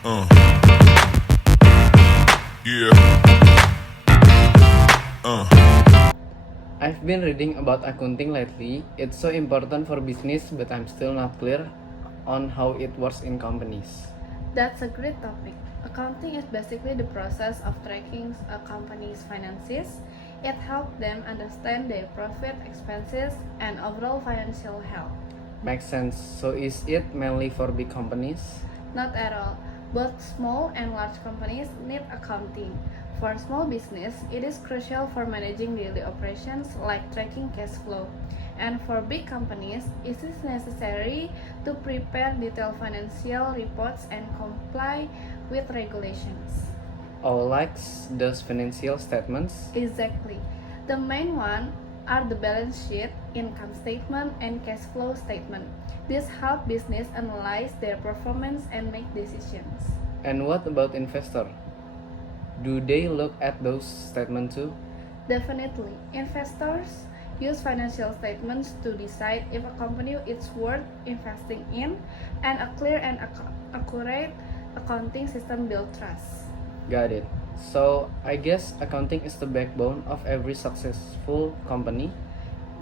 Uh, yeah. I've been reading about accounting lately. It's so important for business, but I'm still not clear on how it works in companies. That's a great topic. Accounting is basically the process of tracking a company's finances. It helps them understand their profit, expenses, and overall financial health. Makes sense. So is it mainly for big companies? Not at all. Both small and large companies need accounting. For small business, it is crucial for managing daily operations like tracking cash flow. And for big companies, it is necessary to prepare detailed financial reports and comply with regulations. Or like those financial statements? Exactly. The main one are the balance sheet, income statement, and cash flow statement. This help business analyze their performance and make decisions. And what about investor? Do they look at those statements too? Definitely, investors use financial statements to decide if a company is worth investing in, and a clear and accurate accounting system builds trust. Got it. So I guess accounting is the backbone of every successful company.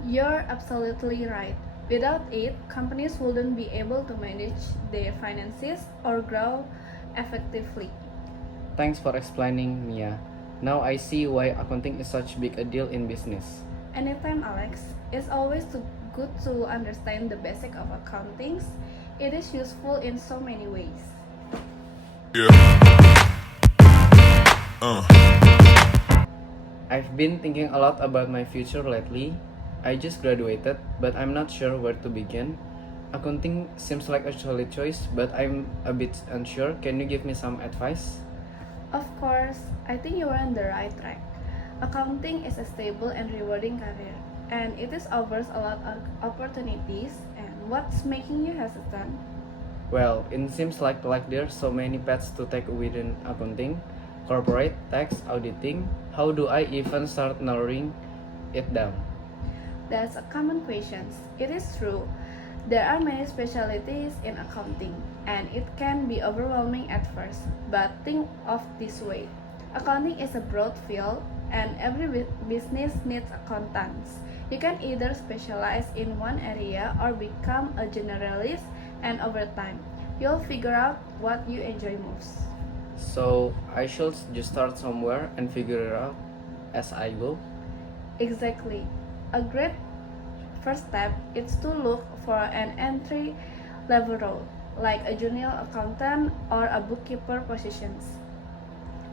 You're absolutely right. Without it, companies wouldn't be able to manage their finances or grow effectively. Thanks for explaining, Mia. Now I see why accounting is such big a deal in business. Anytime, Alex, it's always good to understand the basic of accounting. It is useful in so many ways. Yeah. I've been thinking a lot about my future lately. I just graduated, but I'm not sure where to begin. Accounting seems like a solid choice, but I'm a bit unsure. Can you give me some advice? Of course, I think you're on the right track. Accounting is a stable and rewarding career, and it is offers a lot of opportunities. And what's making you hesitant? Well, it seems like there's so many paths to take within accounting, corporate, tax, auditing. How do I even start narrowing it down? That's a common question. It is true. There are many specialties in accounting, and it can be overwhelming at first. But think of this way. Accounting is a broad field, and every business needs accountants. You can either specialize in one area or become a generalist, and over time, you'll figure out what you enjoy most. So I should just start somewhere and figure it out as I go. Exactly. A great first step is to look for an entry level role, like a junior accountant or a bookkeeper positions.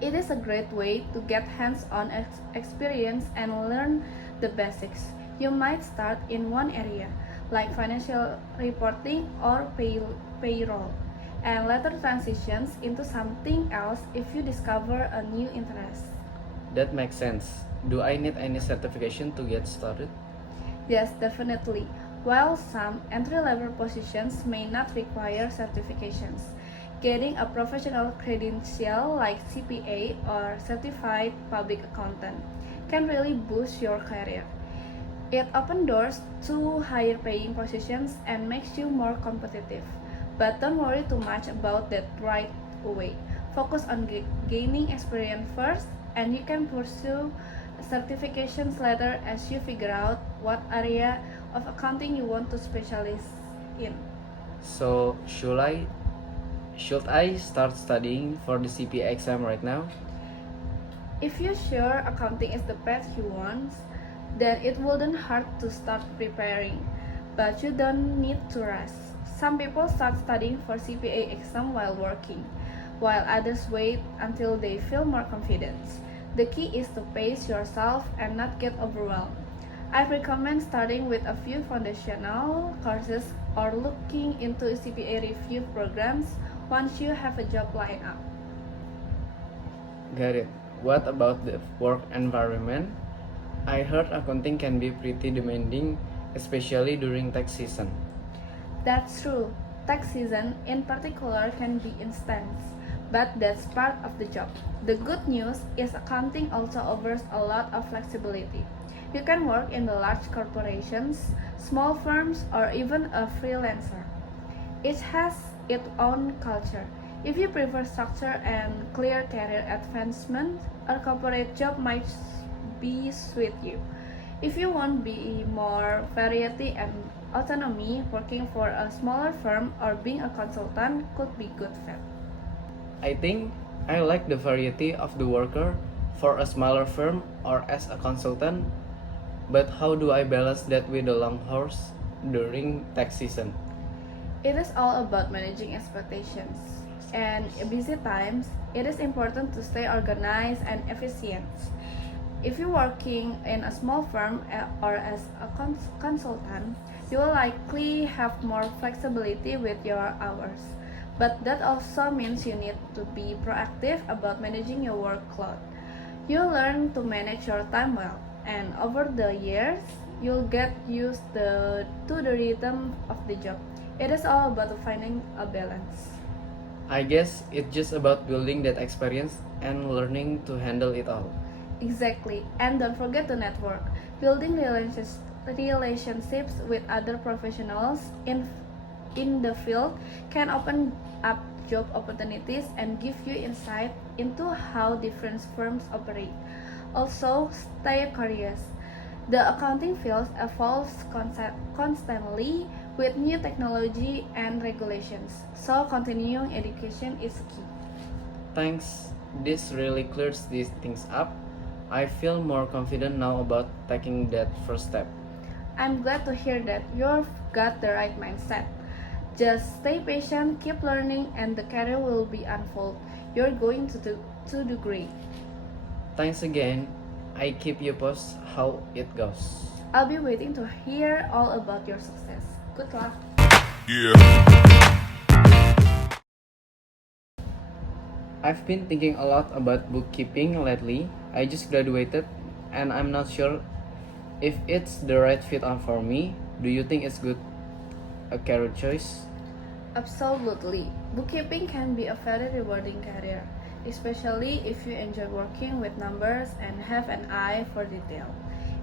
It is a great way to get hands-on experience and learn the basics. You might start in one area, like financial reporting or payroll, and later transitions into something else if you discover a new interest. That makes sense. Do I need any certification to get started? Yes, definitely. While some entry-level positions may not require certifications, getting a professional credential like CPA or Certified Public Accountant can really boost your career. It opens doors to higher paying positions and makes you more competitive. But don't worry too much about that right away. Focus on gaining experience first, and you can pursue certifications later as you figure out what area of accounting you want to specialize in. So should I start studying for the CPA exam right now? If you're sure accounting is the path you want, then it wouldn't hurt to start preparing. But you don't need to rush. Some people start studying for CPA exam while working, while others wait until they feel more confident. The key is to pace yourself and not get overwhelmed. I recommend starting with a few foundational courses or looking into CPA review programs once you have a job lined up. Got it. What about the work environment? I heard accounting can be pretty demanding, especially during tax season. That's true. Tax season in particular can be intense, but that's part of the job. The good news is accounting also offers a lot of flexibility. You can work in the large corporations, small firms, or even a freelancer. Each has its own culture. If you prefer structure and clear career advancement, a corporate job might be suit you. If you want be more variety and autonomy, working for a smaller firm or being a consultant could be good fit. I think I like the variety of the worker for a smaller firm or as a consultant, but how do I balance that with the long hours during tax season? It is all about managing expectations. And in busy times, it is important to stay organized and efficient. If you're working in a small firm or as a consultant, you will likely have more flexibility with your hours. But that also means you need to be proactive about managing your workload. You'll learn to manage your time well, and over the years, you'll get used to the rhythm of the job. It is all about finding a balance. I guess it's just about building that experience and learning to handle it all. Exactly, and don't forget to network. Building relationships with other professionals in the field can open up job opportunities and give you insight into how different firms operate. Also, stay curious. The accounting field evolves constantly with new technology and regulations, so continuing education is key. Thanks, this really clears these things up. I feel more confident now about taking that first step. I'm glad to hear that you've got the right mindset. Just stay patient, keep learning, and the career will be unfold. You're going to do great. Thanks again. I keep you post how it goes. I'll be waiting to hear all about your success. Good luck. Yeah. I've been thinking a lot about bookkeeping lately. I just graduated and I'm not sure if it's the right fit for me. Do you think it's good a career choice? Absolutely. Bookkeeping can be a very rewarding career, especially if you enjoy working with numbers and have an eye for detail.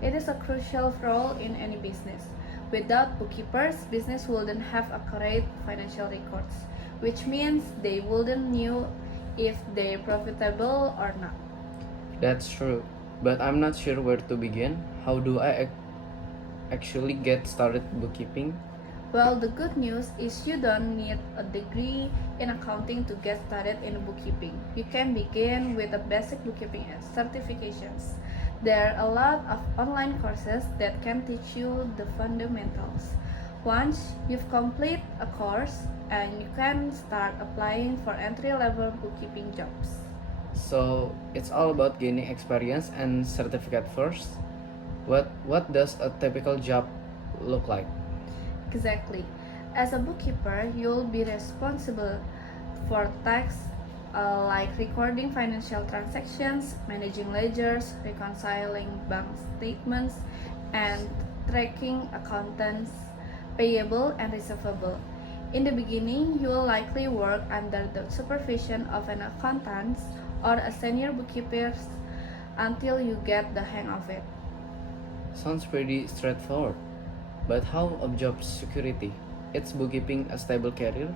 It is a crucial role in any business. Without bookkeepers, business wouldn't have accurate financial records, which means they wouldn't know if they're profitable or not. That's true, but I'm not sure where to begin. How do I actually get started bookkeeping? Well, the good news is you don't need a degree in accounting to get started in bookkeeping. You can begin with the basic bookkeeping certifications. There are a lot of online courses that can teach you the fundamentals. Once you've completed a course, and you can start applying for entry-level bookkeeping jobs. So it's all about gaining experience and certificate first. What does a typical job look like? Exactly. As a bookkeeper, you'll be responsible for tasks like recording financial transactions, managing ledgers, reconciling bank statements, and tracking accountants payable and receivable. In the beginning, you will likely work under the supervision of an accountant or a senior bookkeeper until you get the hang of it. Sounds pretty straightforward. But how of job security? Is bookkeeping a stable career?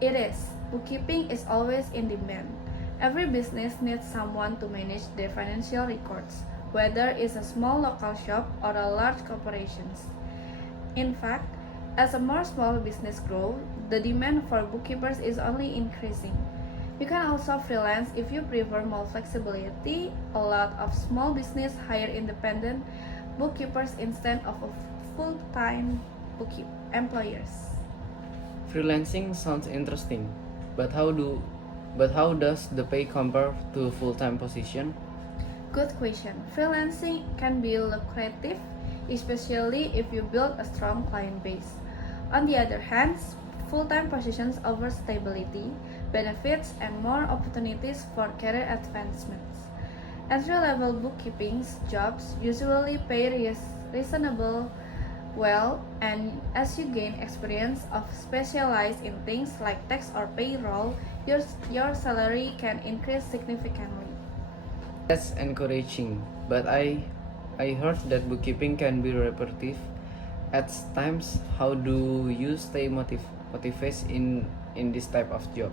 It is. Bookkeeping is always in demand. Every business needs someone to manage their financial records, whether it's a small local shop or a large corporation. In fact, as a more small business grows, the demand for bookkeepers is only increasing. You can also freelance if you prefer more flexibility. A lot of small business hire independent bookkeepers instead of full-time employers. Freelancing sounds interesting, but how does the pay compare to full-time position? Good question. Freelancing can be lucrative, especially if you build a strong client base. On the other hand, full-time positions offer stability, benefits, and more opportunities for career advancements. Entry-level bookkeeping jobs usually pay reasonable well, and as you gain experience of specialize in things like tax or payroll, your salary can increase significantly. That's encouraging, but I heard that bookkeeping can be repetitive at times. How do you stay motivated in this type of job?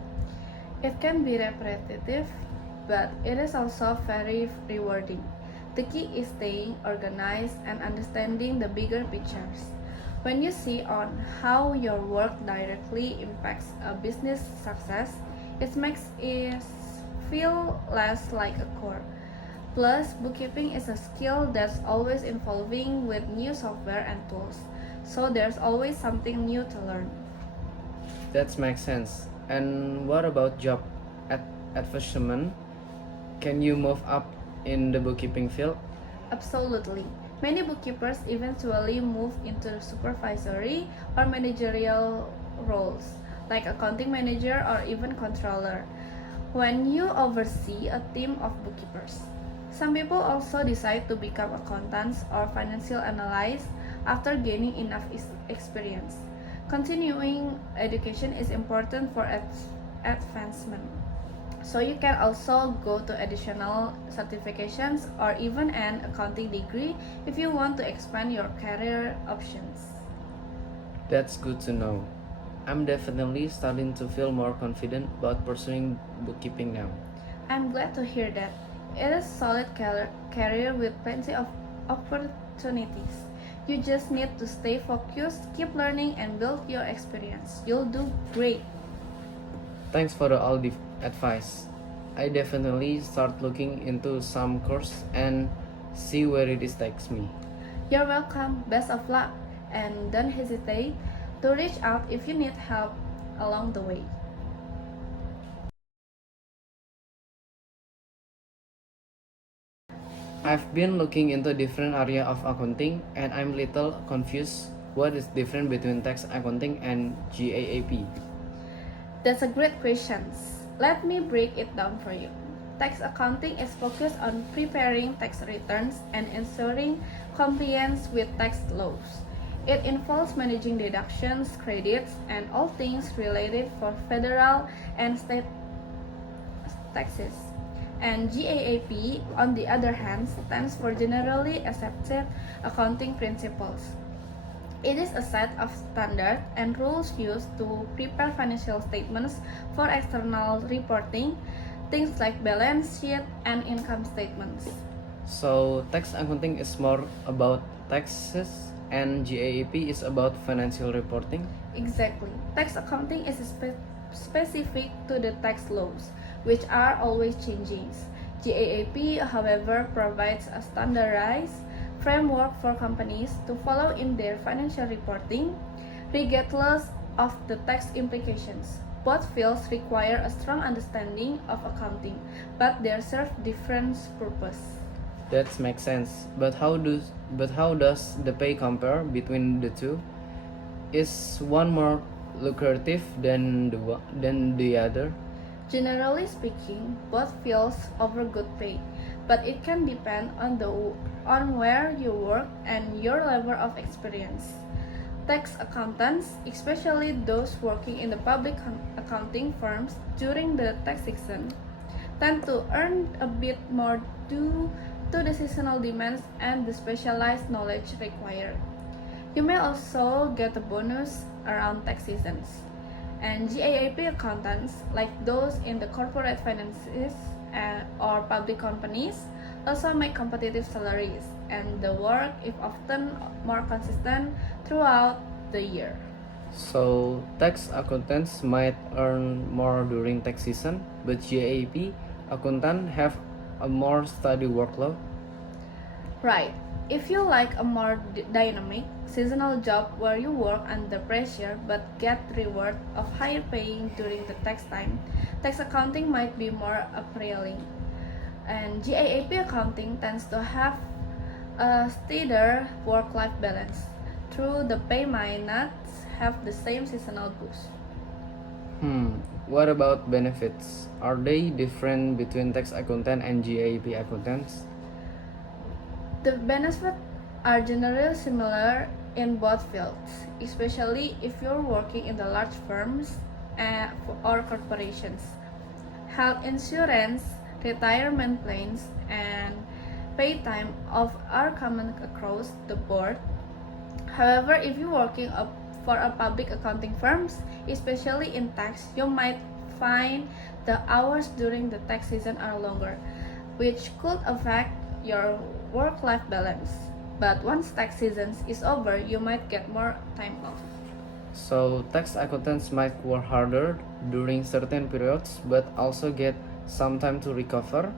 It can be repetitive, but it is also very rewarding. The key is staying organized and understanding the bigger pictures. When you see on how your work directly impacts a business success, it makes it feel less like a chore. Plus, bookkeeping is a skill that's always evolving with new software and tools, so there's always something new to learn. That makes sense. And what about job advancement? Can you move up in the bookkeeping field? Absolutely. Many bookkeepers eventually move into supervisory or managerial roles, like accounting manager or even controller, when you oversee a team of bookkeepers. Some people also decide to become accountants or financial analysts after gaining enough experience. Continuing education is important for advancement. So you can also go to additional certifications or even an accounting degree if you want to expand your career options. That's good to know. I'm definitely starting to feel more confident about pursuing bookkeeping now. I'm glad to hear that. It is a solid career with plenty of opportunities. You just need to stay focused, keep learning, and build your experience. You'll do great. Thanks for all the advice. I definitely start looking into some course and see where it takes me. You're welcome. Best of luck. And don't hesitate to reach out if you need help along the way. I've been looking into different area of accounting and I'm little confused what is different between tax accounting and GAAP. That's a great question. Let me break it down for you. Tax accounting is focused on preparing tax returns and ensuring compliance with tax laws. It involves managing deductions, credits, and all things related for federal and state taxes. And GAAP, on the other hand, stands for Generally Accepted Accounting Principles. It is a set of standards and rules used to prepare financial statements for external reporting, things like balance sheet and income statements. So tax accounting is more about taxes and GAAP is about financial reporting. Exactly. Tax accounting is specific to the tax laws, which are always changing. GAAP, however, provides a standardized framework for companies to follow in their financial reporting, regardless of the tax implications. Both fields require a strong understanding of accounting, but they serve different purposes. That makes sense. But how does the pay compare between the two? Is one more lucrative than the other? Generally speaking, both fields offer good pay, but it can depend on where you work and your level of experience. Tax accountants, especially those working in the public accounting firms during the tax season, tend to earn a bit more due to the seasonal demands and the specialized knowledge required. You may also get a bonus around tax seasons. And GAAP accountants, like those in the corporate finances or public companies, also make competitive salaries, and the work is often more consistent throughout the year. So tax accountants might earn more during tax season, but GAAP accountants have a more steady workload. Right. If you like a more dynamic, seasonal job where you work under pressure but get reward of higher paying during the tax time, tax accounting might be more appealing. And GAAP accounting tends to have a steadier work-life balance, though the pay might not have the same seasonal boost. What about benefits? Are they different between tax accountant and GAAP accountants? The benefits are generally similar in both fields, especially if you're working in the large firms or corporations. Health insurance, retirement plans, and pay time off are common across the board. However, if you're working for a public accounting firms, especially in tax, you might find the hours during the tax season are longer, which could affect your work-life balance. But once tax season is over, you might get more time off. So tax accountants might work harder during certain periods but also get some time to recover.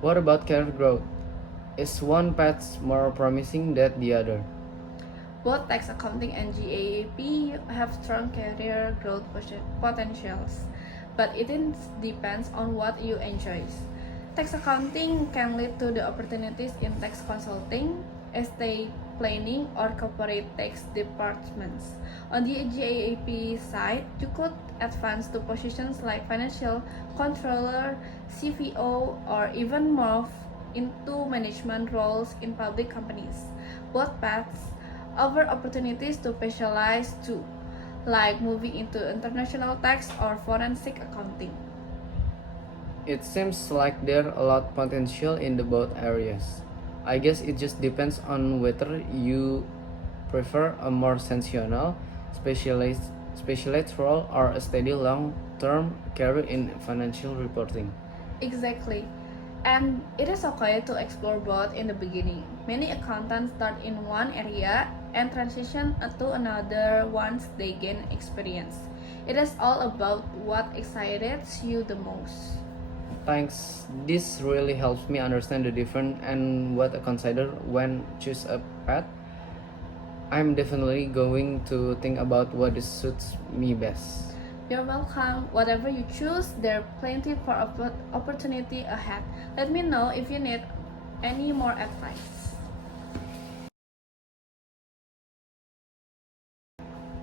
What about career growth? Is one path more promising than the other? Both tax accounting and GAAP have strong career growth potentials, but it depends on what you enjoy. Tax accounting can lead to the opportunities in tax consulting, estate planning, or corporate tax departments. On the GAAP side, you could advance to positions like financial controller, CFO, or even move into management roles in public companies. Both paths offer opportunities to specialize too, like moving into international tax or forensic accounting. It seems like there a lot potential in the both areas. I guess it just depends on whether you prefer a more sensational, specialized role or a steady long-term career in financial reporting. Exactly. And it is okay to explore both in the beginning. Many accountants start in one area and transition to another once they gain experience. It is all about what excites you the most. Thanks. This really helps me understand the difference and what I consider when choose a path. I'm definitely going to think about what suits me best. You're welcome. Whatever you choose, there are plenty for opportunity ahead. Let me know if you need any more advice.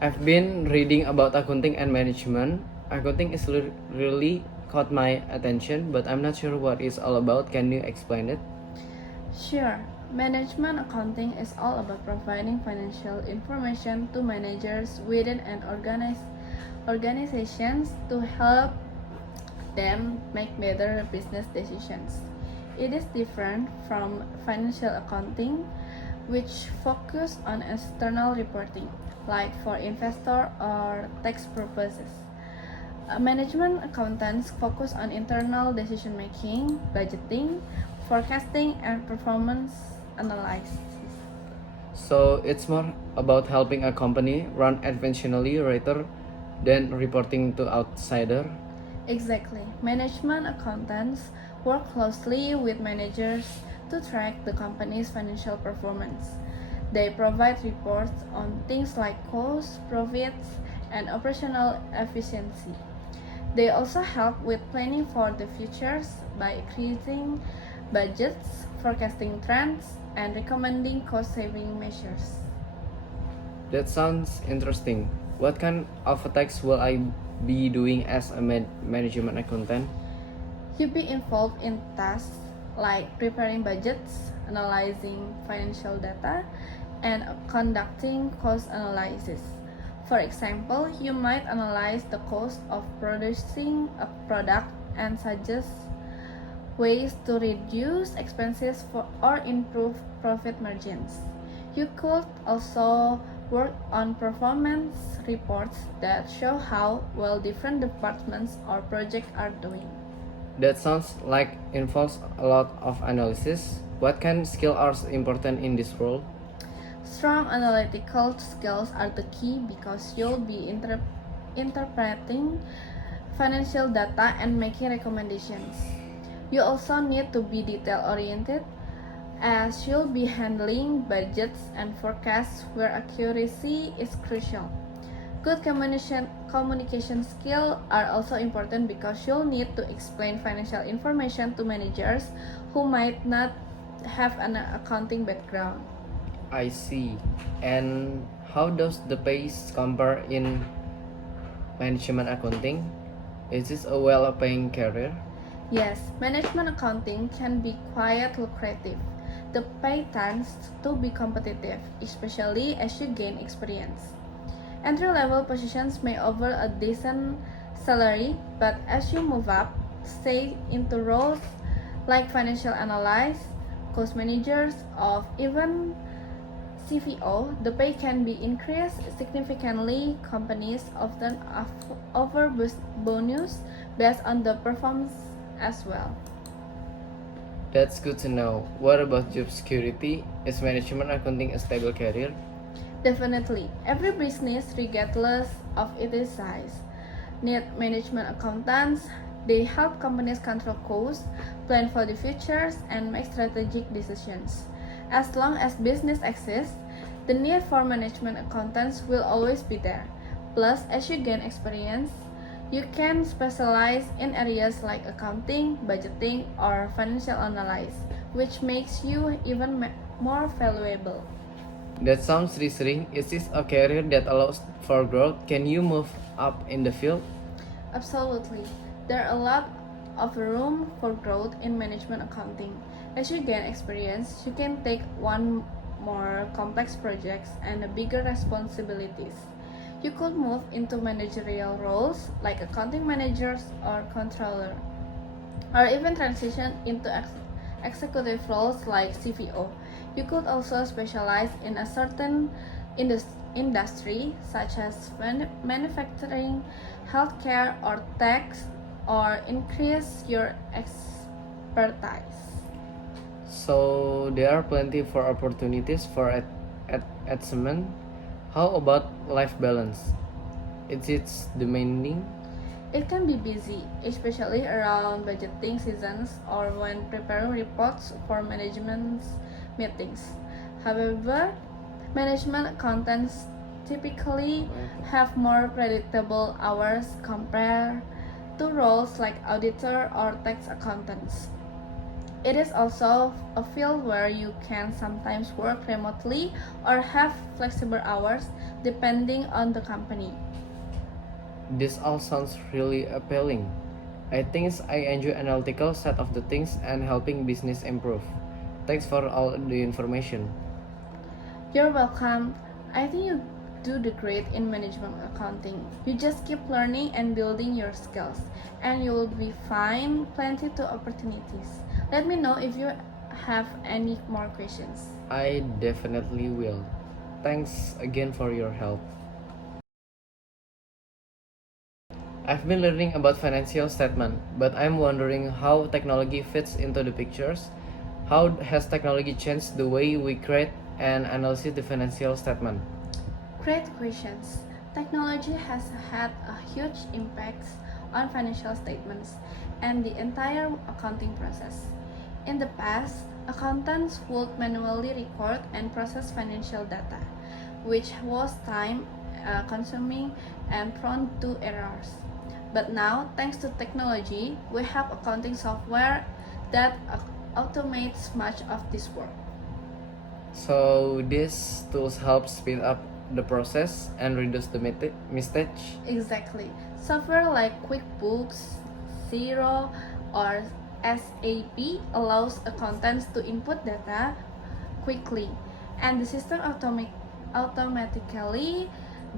I've been reading about accounting and management. Accounting is really caught my attention, but I'm not sure what it's all about. Can you explain it? Sure. Management accounting is all about providing financial information to managers within an organizations to help them make better business decisions. It is different from financial accounting, which focus on external reporting, like for investor or tax purposes. Management accountants focus on internal decision making, budgeting, forecasting, and performance analysis. So it's more about helping a company run efficiently rather than reporting to outsider. Exactly. Management accountants work closely with managers to track the company's financial performance. They provide reports on things like costs, profits, and operational efficiency. They also help with planning for the futures by creating budgets, forecasting trends, and recommending cost-saving measures. That sounds interesting. What kind of tax will I be doing as a management accountant? You'll be involved in tasks like preparing budgets, analyzing financial data, and conducting cost analysis. For example, you might analyze the cost of producing a product and suggest ways to reduce expenses or improve profit margins. You could also work on performance reports that show how well different departments or projects are doing. That sounds like involves a lot of analysis. What kind of skill are important in this role? Strong analytical skills are the key because you'll be interpreting financial data and making recommendations. You also need to be detail oriented as you'll be handling budgets and forecasts where accuracy is crucial. Good communication skills are also important because you'll need to explain financial information to managers who might not have an accounting background. I see. And how does the pay compare in management accounting? Is this a well-paying career? Yes, management accounting can be quite lucrative. The pay tends to be competitive, especially as you gain experience. Entry-level positions may offer a decent salary, but as you move up, stay into roles like financial analyst, cost managers, or even CVO, the pay can be increased significantly. Companies often offer bonus based on the performance as well. That's good to know. What about job security? Is management accounting a stable career? Definitely, every business, regardless of its size, need management accountants. They help companies control costs, plan for the futures, and make strategic decisions. As long as business exists, the need for management accountants will always be there. Plus, as you gain experience, you can specialize in areas like accounting, budgeting, or financial analysis, which makes you even more valuable. That sounds reassuring. Is this a career that allows for growth? Can you move up in the field? Absolutely. There are a lot of room for growth in management accounting. As you gain experience, you can take on more complex projects and bigger responsibilities. You could move into managerial roles like accounting managers or controller, or even transition into executive roles like CVO. You could also specialize in a certain industry such as manufacturing, healthcare, or tax, or increase your expertise. So there are plenty for opportunities for advancement. How about life balance? Is it demanding? It can be busy, especially around budgeting seasons or when preparing reports for management meetings. However, management accountants typically have more predictable hours compared to roles like auditor or tax accountants. It is also a field where you can sometimes work remotely or have flexible hours depending on the company. This all sounds really appealing. I think I enjoy analytical side of the things and helping business improve. Thanks for all the information. You're welcome. I think you do the great in management accounting. You just keep learning and building your skills, and you will be fine. Plenty to opportunities. Let me know if you have any more questions. I definitely will. Thanks again for your help. I've been learning about financial statement, but I'm wondering how technology fits into the pictures. How has technology changed the way we create and analyze the financial statement? Great questions. Technology has had a huge impact on financial statements and the entire accounting process. In the past, accountants would manually record and process financial data, which was time consuming and prone to errors. But now, thanks to technology, we have accounting software that automates much of this work. So these tools help speed up the process and reduce the mistakes. Exactly. Software like QuickBooks, Xero, or SAP allows accountants to input data quickly, and the system automatically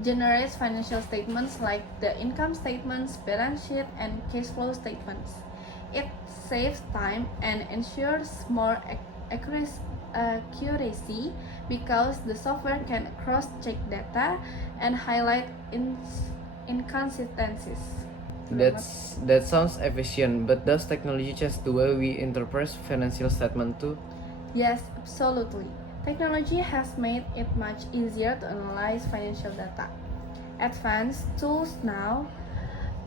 generates financial statements like the income statements, balance sheet, and cash flow statements. It saves time and ensures more accuracy because the software can cross-check data and highlight inconsistencies. That sounds efficient, but does technology change the way we interpret financial statement too? Yes, absolutely. Technology has made it much easier to analyze financial data. Advanced tools now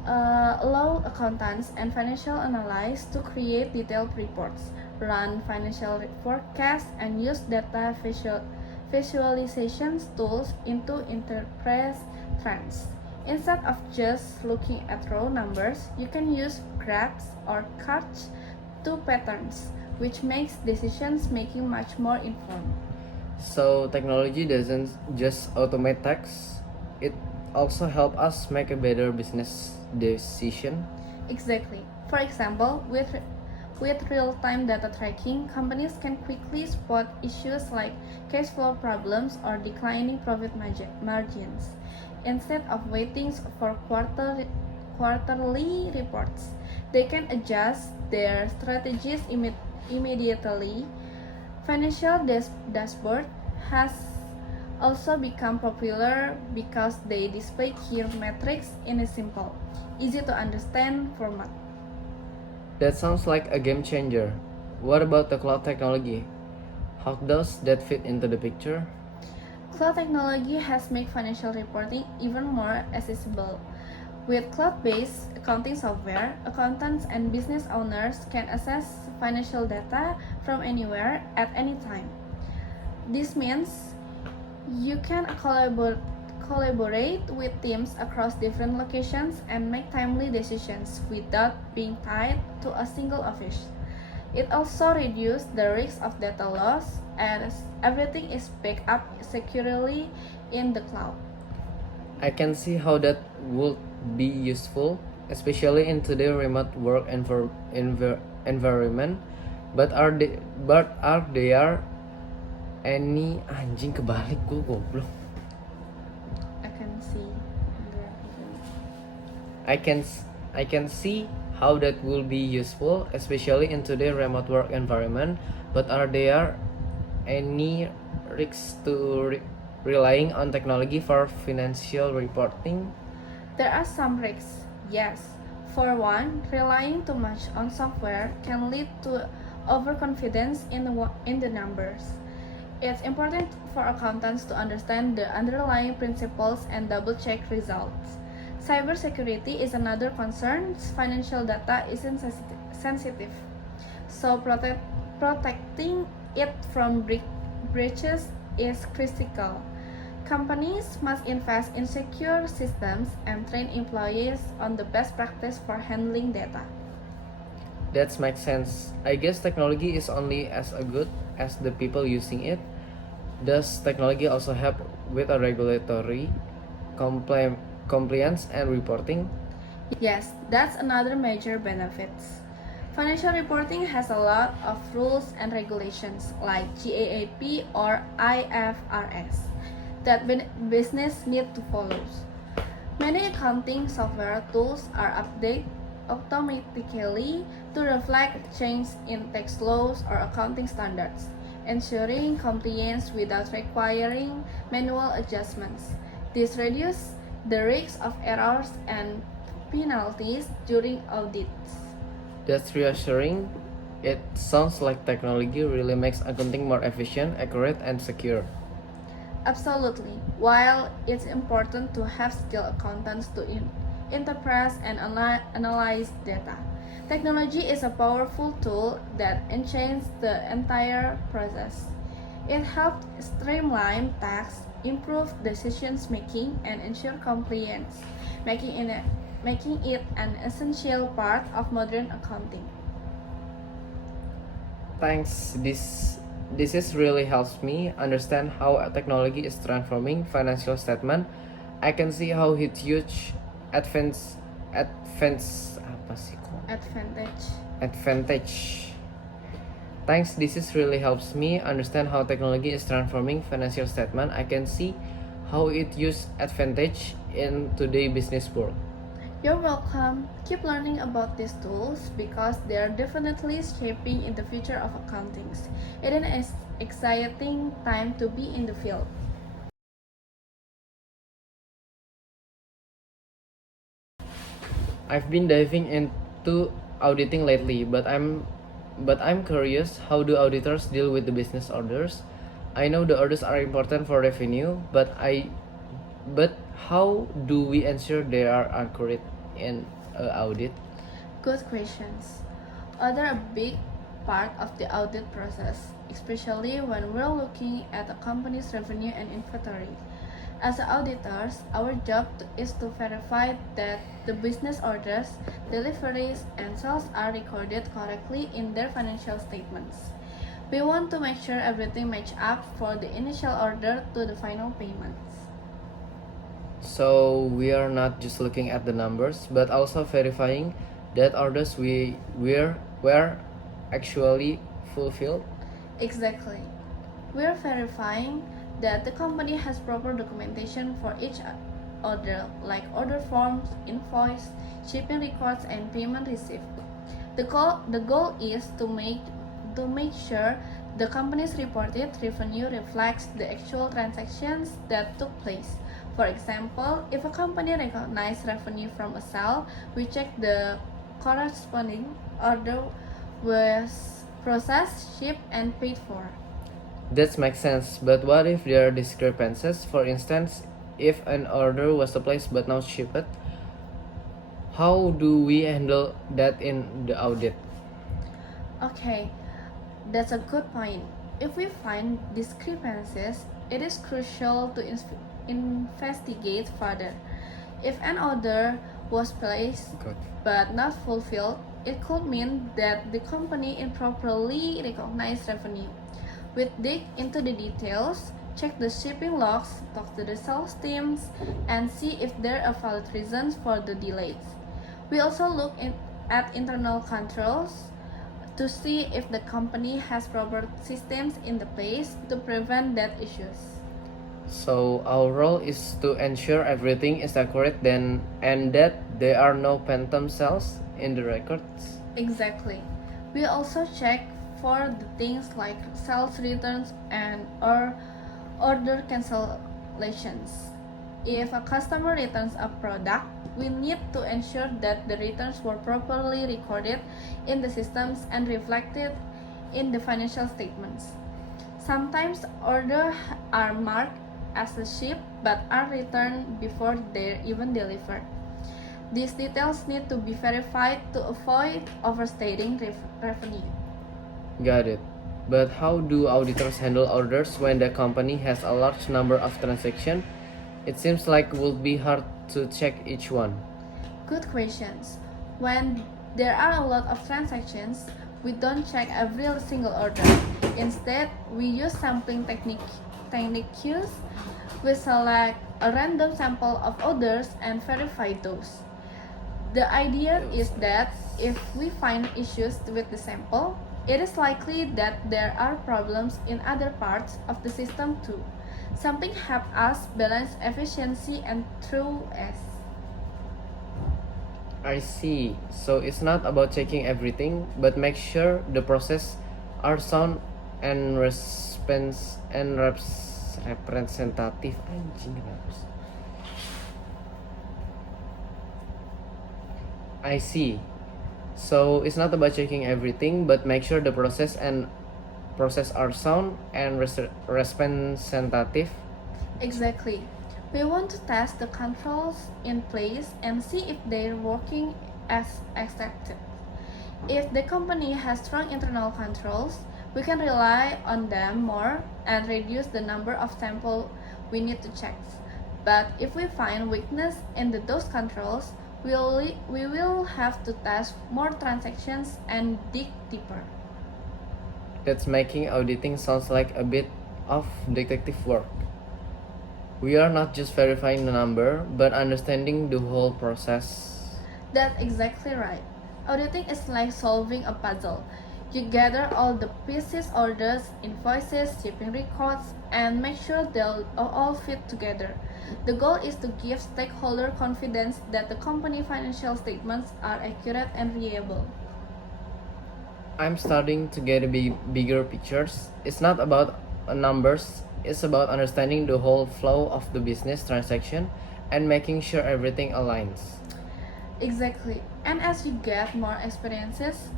allow accountants and financial analysts to create detailed reports, run financial forecasts, and use data visualization tools to interpret trends. Instead of just looking at raw numbers, you can use graphs or charts to patterns, which makes decisions making much more informed. So technology doesn't just automate tasks, it also help us make a better business decision. Exactly. For example, with real-time data tracking, companies can quickly spot issues like cash flow problems or declining profit margins. Instead of waiting for quarterly reports, they can adjust their strategies immediately. Financial dashboard has also become popular because they display key metrics in a simple, easy to understand format. That sounds like a game changer. What about the cloud technology? How does that fit into the picture? Cloud technology has made financial reporting even more accessible. With cloud-based accounting software, accountants and business owners can access financial data from anywhere at any time. This means you can collaborate with teams across different locations and make timely decisions without being tied to a single office. It also reduces the risk of data loss as everything is backed up securely in the cloud. I can see how that would be useful, especially in today's remote work environment. But are there any anjing kebalik gue goblok. I can see. I can see how that will be useful, especially in today's remote work environment. But are there any risks to relying on technology for financial reporting? There are some risks, yes. For one, relying too much on software can lead to overconfidence in the numbers. It's important for accountants to understand the underlying principles and double-check results. Cybersecurity is another concern. Financial data is sensitive, so protecting it from breaches is critical. Companies must invest in secure systems and train employees on the best practice for handling data. That makes sense. I guess technology is only as good as the people using it. Does technology also help with a regulatory compliance and reporting? Yes, that's another major benefit. Financial reporting has a lot of rules and regulations like GAAP or IFRS that business need to follow. Many accounting software tools are updated automatically to reflect change in tax laws or accounting standards, ensuring compliance without requiring manual adjustments. This reduces the risk of errors and penalties during audits. That's reassuring. It sounds like technology really makes accounting more efficient, accurate, and secure. Absolutely. While it's important to have skilled accountants to interpret and analyze data, technology is a powerful tool that enhances the entire process. It helps streamline tasks, improve decisions making, and ensure compliance, making it an essential part of modern accounting. Thanks. This is really helps me understand how technology is transforming financial statement. I can see how it's huge apa sih kok? Advantage. Thanks. This is really helps me understand how technology is transforming financial statement. I can see how it use advantage in today's business world. You're welcome. Keep learning about these tools because they are definitely shaping in the future of accounting. It is an exciting time to be in the field. I've been diving into auditing lately, but I'm curious, how do auditors deal with the business orders? I know the orders are important for revenue, but how do we ensure they are accurate in audit? Good questions. Other a big part of the audit process, especially when we're looking at a company's revenue and inventory. As auditors, our job is to verify that the business orders, deliveries, and sales are recorded correctly in their financial statements. We want to make sure everything matches up for the initial order to the final payments. So we are not just looking at the numbers, but also verifying that orders were actually fulfilled. Exactly. We're verifying that the company has proper documentation for each order, like order forms, invoice, shipping records, and payment received. The goal is to make to make sure the company's reported revenue reflects the actual transactions that took place. For example, if a company recognizes revenue from a sale, we check the corresponding order was processed, shipped, and paid for. That makes sense, but what if there are discrepancies? For instance, if an order was placed but not shipped, how do we handle that in the audit? Okay, that's a good point. If we find discrepancies, it is crucial to investigate further. If an order was placed Good. but not fulfilled, it could mean that the company improperly recognized revenue. We dig into the details, check the shipping logs, talk to the sales teams, and see if there are valid reasons for the delays. We also look at internal controls to see if the company has proper systems in the place to prevent that issues. So our role is to ensure everything is accurate then and that there are no phantom sales in the records. Exactly. We also check for the things like sales returns and or order cancellations. If a customer returns a product, we need to ensure that the returns were properly recorded in the systems and reflected in the financial statements. Sometimes orders are marked as a ship but are returned before they're even delivered. These details need to be verified to avoid overstating revenue. Got it. But how do auditors handle orders when the company has a large number of transactions? It seems like it would be hard to check each one. Good questions. When there are a lot of transactions, we don't check every single order. Instead, we use sampling techniques. We select a random sample of orders and verify those. The idea is that if we find issues with the sample, it is likely that there are problems in other parts of the system too. Something helps us balance efficiency and thoroughness. I see. So it's not about checking everything, but make sure the process are sound and representative. Anjing, kenapa sih? I see. So it's not about checking everything, but make sure the process are sound and representative. Exactly. We want to test the controls in place and see if they're working as expected. If the company has strong internal controls, we can rely on them more and reduce the number of samples we need to check. But if we find weakness in those controls, we will have to test more transactions and dig deeper. That's making auditing sounds like a bit of detective work. We are not just verifying the number, but understanding the whole process. That's exactly right. Auditing is like solving a puzzle. You gather all the pieces, orders, invoices, shipping records, and make sure they'll all fit together. The goal is to give stakeholder confidence that the company financial statements are accurate and reliable. I'm starting to get a bigger pictures. It's not about numbers, it's about understanding the whole flow of the business transaction and making sure everything aligns. Exactly. And as you get more experiences,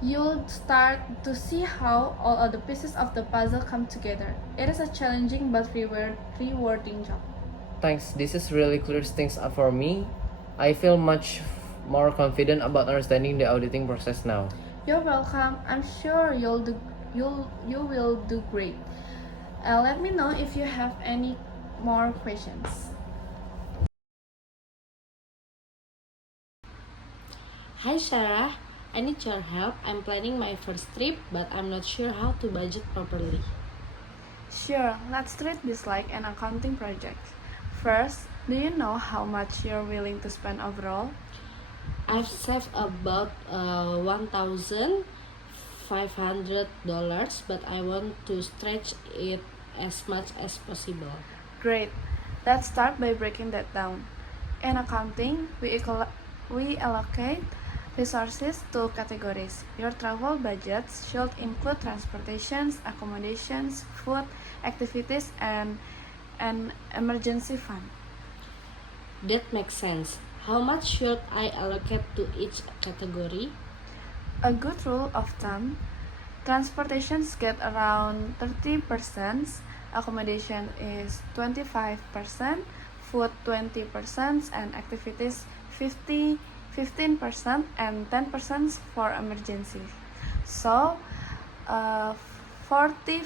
you'll start to see how all of the pieces of the puzzle come together. It is a challenging but rewarding job. Thanks, this is really clears things up for me. I feel much more confident about understanding the auditing process now. You're welcome. I'm sure you will do great. Let me know if you have any more questions. Hi Sarah, I need your help. I'm planning my first trip, but I'm not sure how to budget properly. Sure, let's treat this like an accounting project. First, do you know how much you're willing to spend overall? I've saved about $1,500, but I want to stretch it as much as possible. Great. Let's start by breaking that down. In accounting, we allocate Resources 2 categories. Your travel budgets should include transportations, accommodations, food, activities, and an emergency fund. That makes sense. How much should I allocate to each category? A good rule of thumb: transportations get around 30%, accommodation is 25%, food 20%, and activities 15%, and 10% for emergencies. So, uh, 40,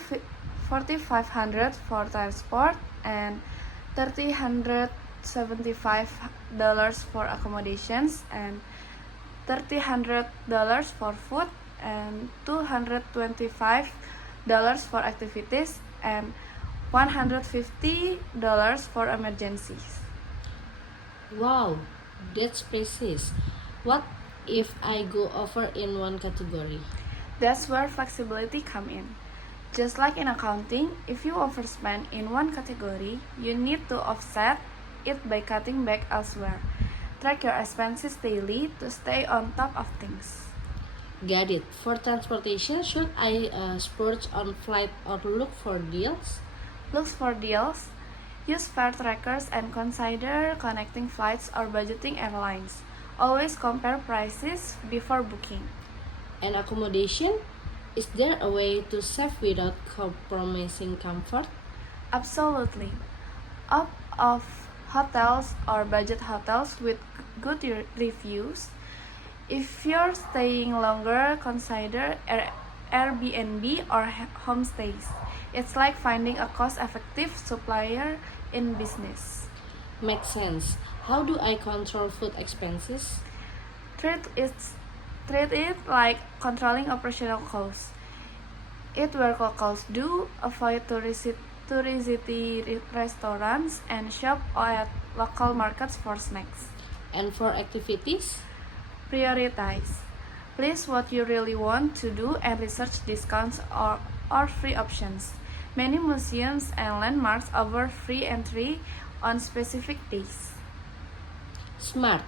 4,500 for transport and $375 for accommodations and $300 for food and $225 for activities and $150 for emergencies. Wow, that's precise. What if I go over in one category? That's where flexibility come in. Just like in accounting, if you overspend in one category, you need to offset it by cutting back elsewhere. Track your expenses daily to stay on top of things. Got it. For transportation, should I splurge on flight or look for deals? Look for deals. Use fare trackers and consider connecting flights or budgeting airlines. Always compare prices before booking. And accommodation? Is there a way to save without compromising comfort? Absolutely. Opt of hotels or budget hotels with good reviews. If you're staying longer, consider Airbnb or homestays. It's like finding a cost-effective supplier in business. Makes sense. How do I control food expenses? Treat it, treat it like controlling operational costs. Eat where locals do, avoid touristy restaurants, and shop at local markets for snacks. And for activities? Prioritize. List what you really want to do and research discounts or free options. Many museums and landmarks offer free entry on specific days. Smart.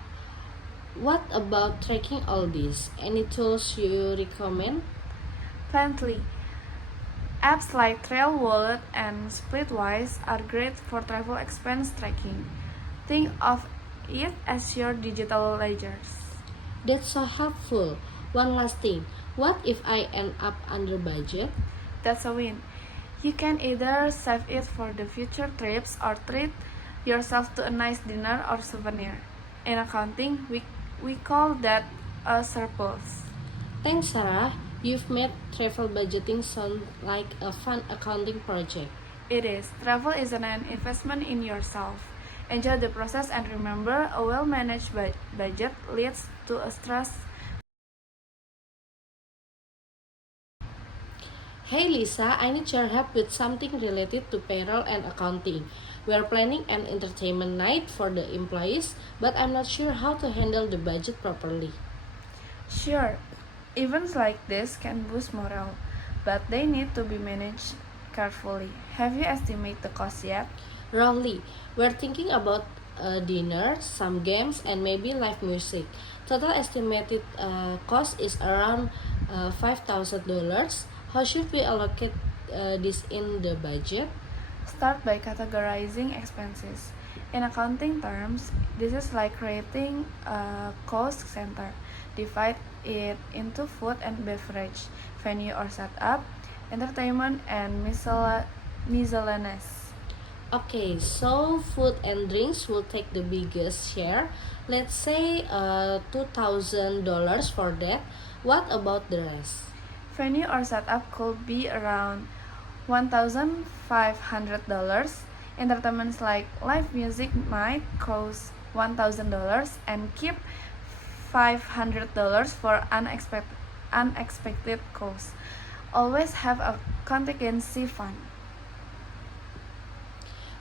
What about tracking all this? Any tools you recommend? Plenty. Apps like Trail Wallet and Splitwise are great for travel expense tracking. Think of it as your digital ledgers. That's so helpful. One last thing. What if I end up under budget? That's a win. You can either save it for the future trips or treat yourself to a nice dinner or souvenir. In accounting, we call that a surplus. Thanks, Sarah. You've made travel budgeting sound like a fun accounting project. It is. Travel is an investment in yourself. Enjoy the process and remember, a well-managed budget leads to a stress. Hey Lisa, I need your help with something related to payroll and accounting. We are planning an entertainment night for the employees, but I'm not sure how to handle the budget properly. Sure, events like this can boost morale, but they need to be managed carefully. Have you estimated the cost yet? Roughly, we're thinking about a dinner, some games, and maybe live music. Total estimated cost is around $5,000. How should we allocate this in the budget? Start by categorizing expenses. In accounting terms, this is like creating a cost center. Divide it into food and beverage, venue or setup, entertainment, and miscellaneous. Okay, so food and drinks will take the biggest share. Let's say $2,000 for that. What about the rest? Venue or setup could be around $1,500. Entertainments like live music might cost $1,000 and keep $500 for unexpected costs. Always have a contingency fund.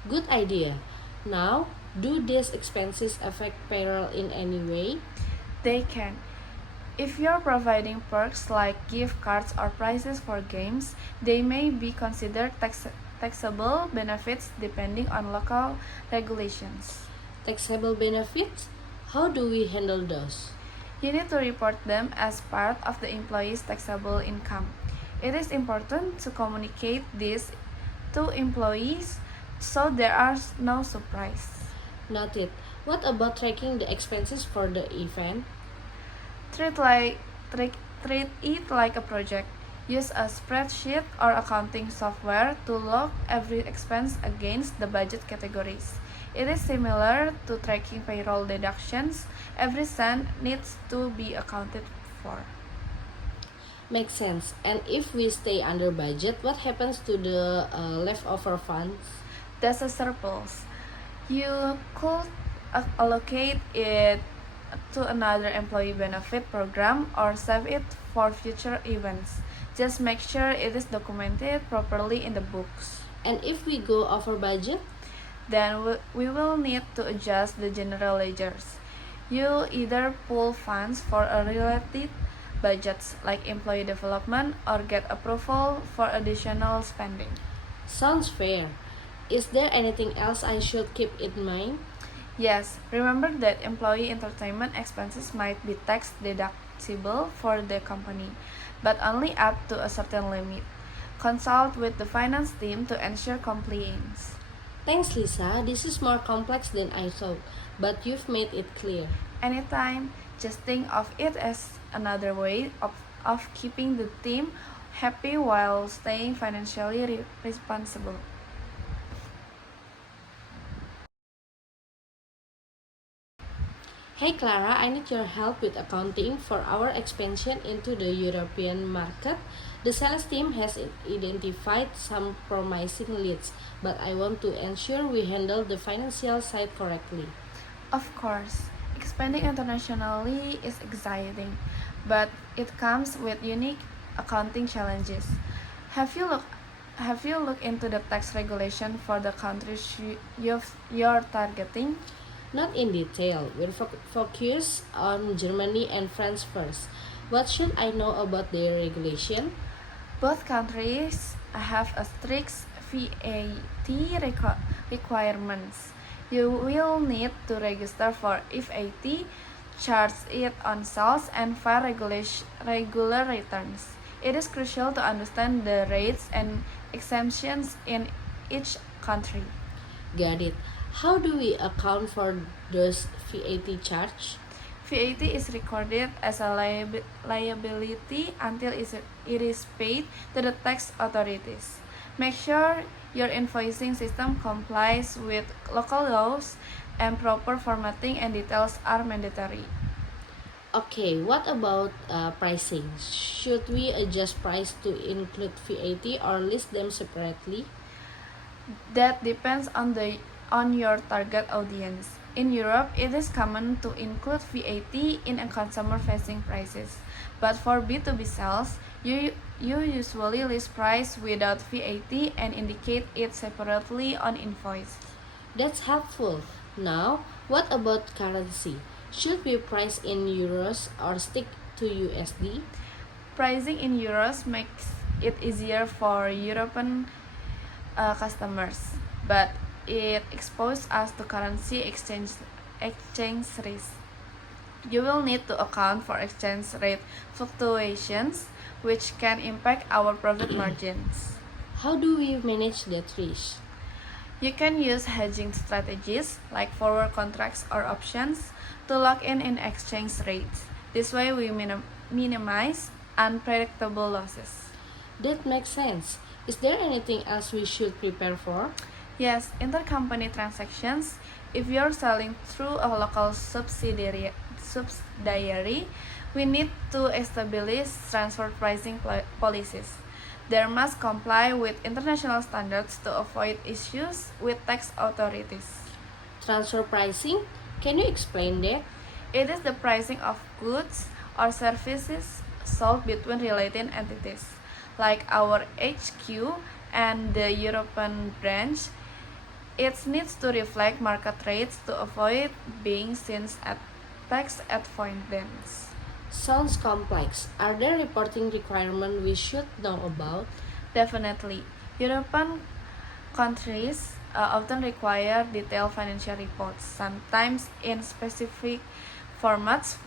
Good idea. Now, do these expenses affect payroll in any way? They can. If you're providing perks like gift cards or prizes for games, they may be considered taxable benefits depending on local regulations. Taxable benefits? How do we handle those? You need to report them as part of the employee's taxable income. It is important to communicate this to employees so there are no surprise. Noted. What about tracking the expenses for the event? Treat like treat, treat it like a project. Use a spreadsheet or accounting software to log every expense against the budget categories. It is similar to tracking payroll deductions. Every cent needs to be accounted for. Makes sense. And if we stay under budget, what happens to the leftover funds? That's a surplus. You could allocate it to another employee benefit program or save it for future events. Just make sure it is documented properly in the books. And if we go over budget? Then we will need to adjust the general ledgers. You either pool funds for a related budgets like employee development or get approval for additional spending. Sounds fair. Is there anything else I should keep in mind? Yes, remember that employee entertainment expenses might be tax deductible for the company, but only up to a certain limit. Consult with the finance team to ensure compliance. Thanks, Lisa. This is more complex than I thought, but you've made it clear. Anytime, just think of it as another way of keeping the team happy while staying financially responsible. Hey Clara, I need your help with accounting for our expansion into the European market. The sales team has identified some promising leads, but I want to ensure we handle the financial side correctly. Of course, expanding internationally is exciting, but it comes with unique accounting challenges. Have you looked have you looked into the tax regulation for the countries you're targeting? Not in detail, we'll focus on Germany and France first. What should I know about their regulation? Both countries have a strict VAT requirements. You will need to register for VAT, charge it on sales, and file regular returns. It is crucial to understand the rates and exemptions in each country. Got it. How do we account for those VAT charge? VAT is recorded as a liability until it is paid to the tax authorities. Make sure your invoicing system complies with local laws and proper formatting and details are mandatory. Okay, what about pricing? Should we adjust price to include VAT or list them separately? That depends on your target audience. In Europe, it is common to include VAT in a consumer-facing prices, but for B2B sales, you usually list price without VAT and indicate it separately on invoice. That's helpful. Now, what about currency? Should we price in euros or stick to USD? Pricing in euros makes it easier for European customers, but it exposes us to currency exchange risk. You will need to account for exchange rate fluctuations, which can impact our profit margins. How do we manage that risk? You can use hedging strategies like forward contracts or options to lock in exchange rates. This way, we minimize unpredictable losses. That makes sense. Is there anything else we should prepare for? Yes, intercompany transactions. If you're selling through a local subsidiary, we need to establish transfer pricing policies. They must comply with international standards to avoid issues with tax authorities. Transfer pricing? Can you explain that? It is the pricing of goods or services sold between related entities, like our HQ and the European branch. It needs to reflect market rates to avoid being seen as tax avoidance. Sounds complex. Are there reporting requirements we should know about? Definitely, European countries often require detailed financial reports, sometimes in specific formats.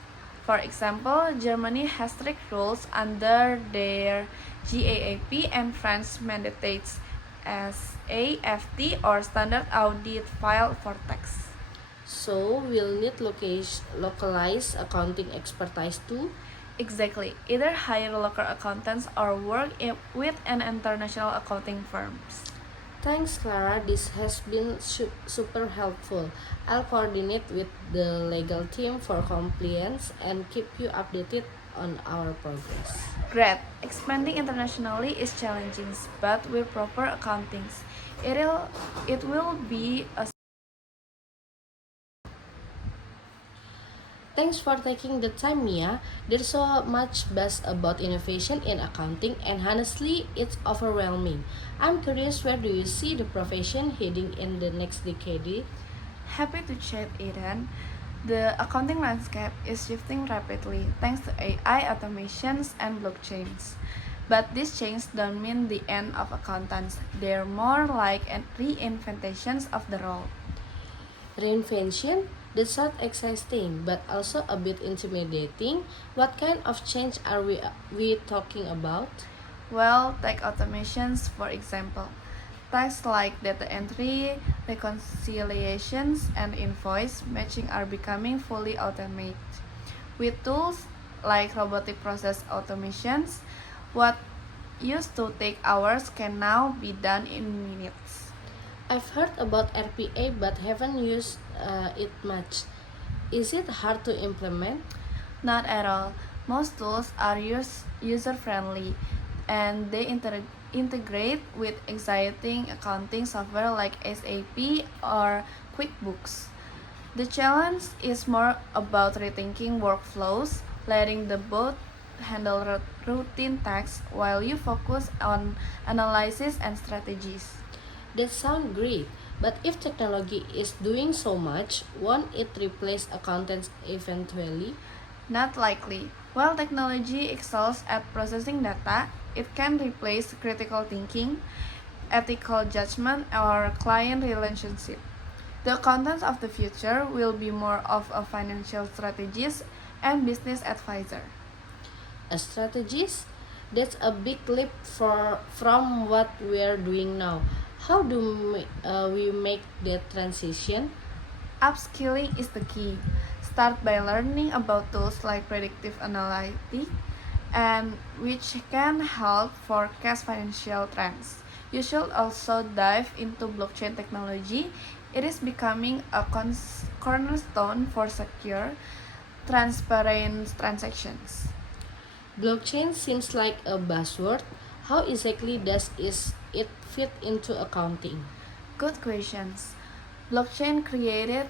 For example, Germany has strict rules under their GAAP and France mandates SAFT or standard audit file for tax. So we'll need localized accounting expertise too. Exactly. Either hire local accountants or work with an international accounting firms. Thanks, Clara. This has been super helpful. I'll coordinate with the legal team for compliance and keep you updated on our progress. Great. Expanding internationally is challenging, but with proper accountings, it will be a. Thanks for taking the time, Mia. There's so much buzz about innovation in accounting, and honestly, it's overwhelming. I'm curious, where do you see the profession heading in the next decade? Happy to chat, Eden. The accounting landscape is shifting rapidly thanks to AI automations and blockchains. But these changes don't mean the end of accountants. They're more like reinventations of the role. Reinvention? That sounds exciting, but also a bit intimidating. What kind of change are we talking about? Well, take automations for example. Tasks like data entry, reconciliations, and invoice matching are becoming fully automated. With tools like robotic process automations, what used to take hours can now be done in minutes. I've heard about RPA but haven't used it much. Is it hard to implement? Not at all. Most tools are user friendly and they integrate with existing accounting software like SAP or QuickBooks. The challenge is more about rethinking workflows, letting the bot handle routine tasks while you focus on analysis and strategies. That sounds great. But if technology is doing so much, won't it replace accountants eventually? Not likely. While technology excels at processing data, it can replace critical thinking, ethical judgment, or client relationship. The accountants of the future will be more of a financial strategist and business advisor. A strategist? That's a big leap from what we're doing now. How do we make that transition? Upskilling is the key. Start by learning about tools like predictive analytics and which can help forecast financial trends. You should also dive into blockchain technology. It is becoming a cornerstone for secure, transparent transactions. Blockchain seems like a buzzword. How exactly does it fit into accounting? Good questions. Blockchain created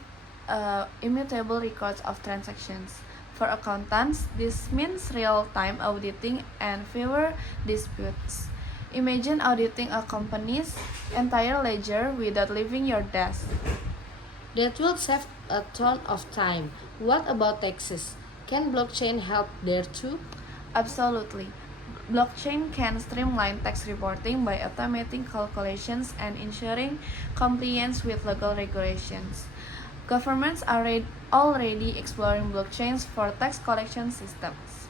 immutable records of transactions. For accountants, this means real time auditing and fewer disputes. Imagine auditing a company's entire ledger without leaving your desk. That will save a ton of time. What about taxes? Can blockchain help there too? Absolutely. Blockchain can streamline tax reporting by automating calculations and ensuring compliance with local regulations. Governments are already exploring blockchains for tax collection systems.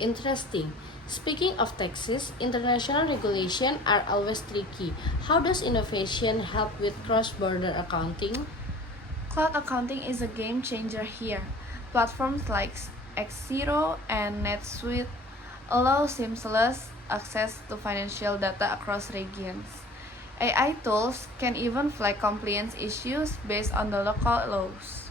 Interesting. Speaking of taxes, international regulation are always tricky. How does innovation help with cross-border accounting? Cloud accounting is a game changer here. Platforms like Xero and NetSuite allow seamless access to financial data across regions. AI tools can even flag compliance issues based on the local laws.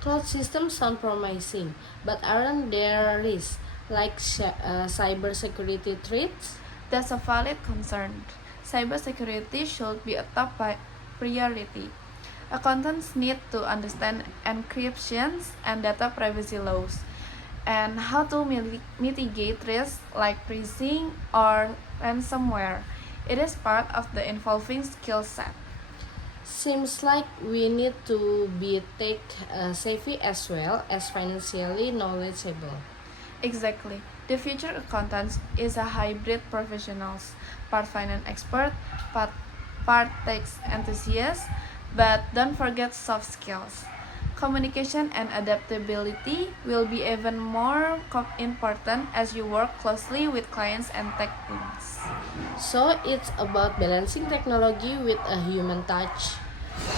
Cloud systems sound promising, but aren't there risks like cybersecurity threats? That's a valid concern. Cybersecurity should be a top priority. Accountants need to understand encryptions and data privacy laws and how to mitigate risks like phishing or ransomware. It is part of the evolving skill set. Seems like we need to be tech savvy as well as financially knowledgeable. Exactly. The future accountants is a hybrid professionals, part finance expert, part tax enthusiast, but don't forget soft skills. Communication and adaptability will be even more important as you work closely with clients and tech teams. So it's about balancing technology with a human touch.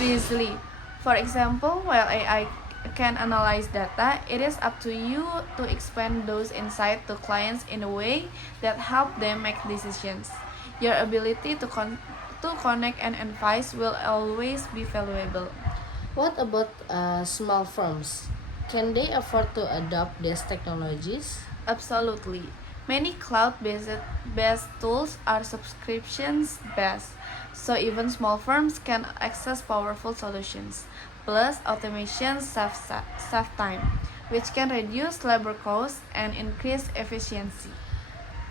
Precisely. For example, while AI can analyze data, it is up to you to expand those insights to clients in a way that help them make decisions. Your ability to connect and advise will always be valuable. What about small firms? Can they afford to adopt these technologies? Absolutely. Many cloud based tools are subscriptions based, so even small firms can access powerful solutions. Plus, automation save time, which can reduce labor costs and increase efficiency.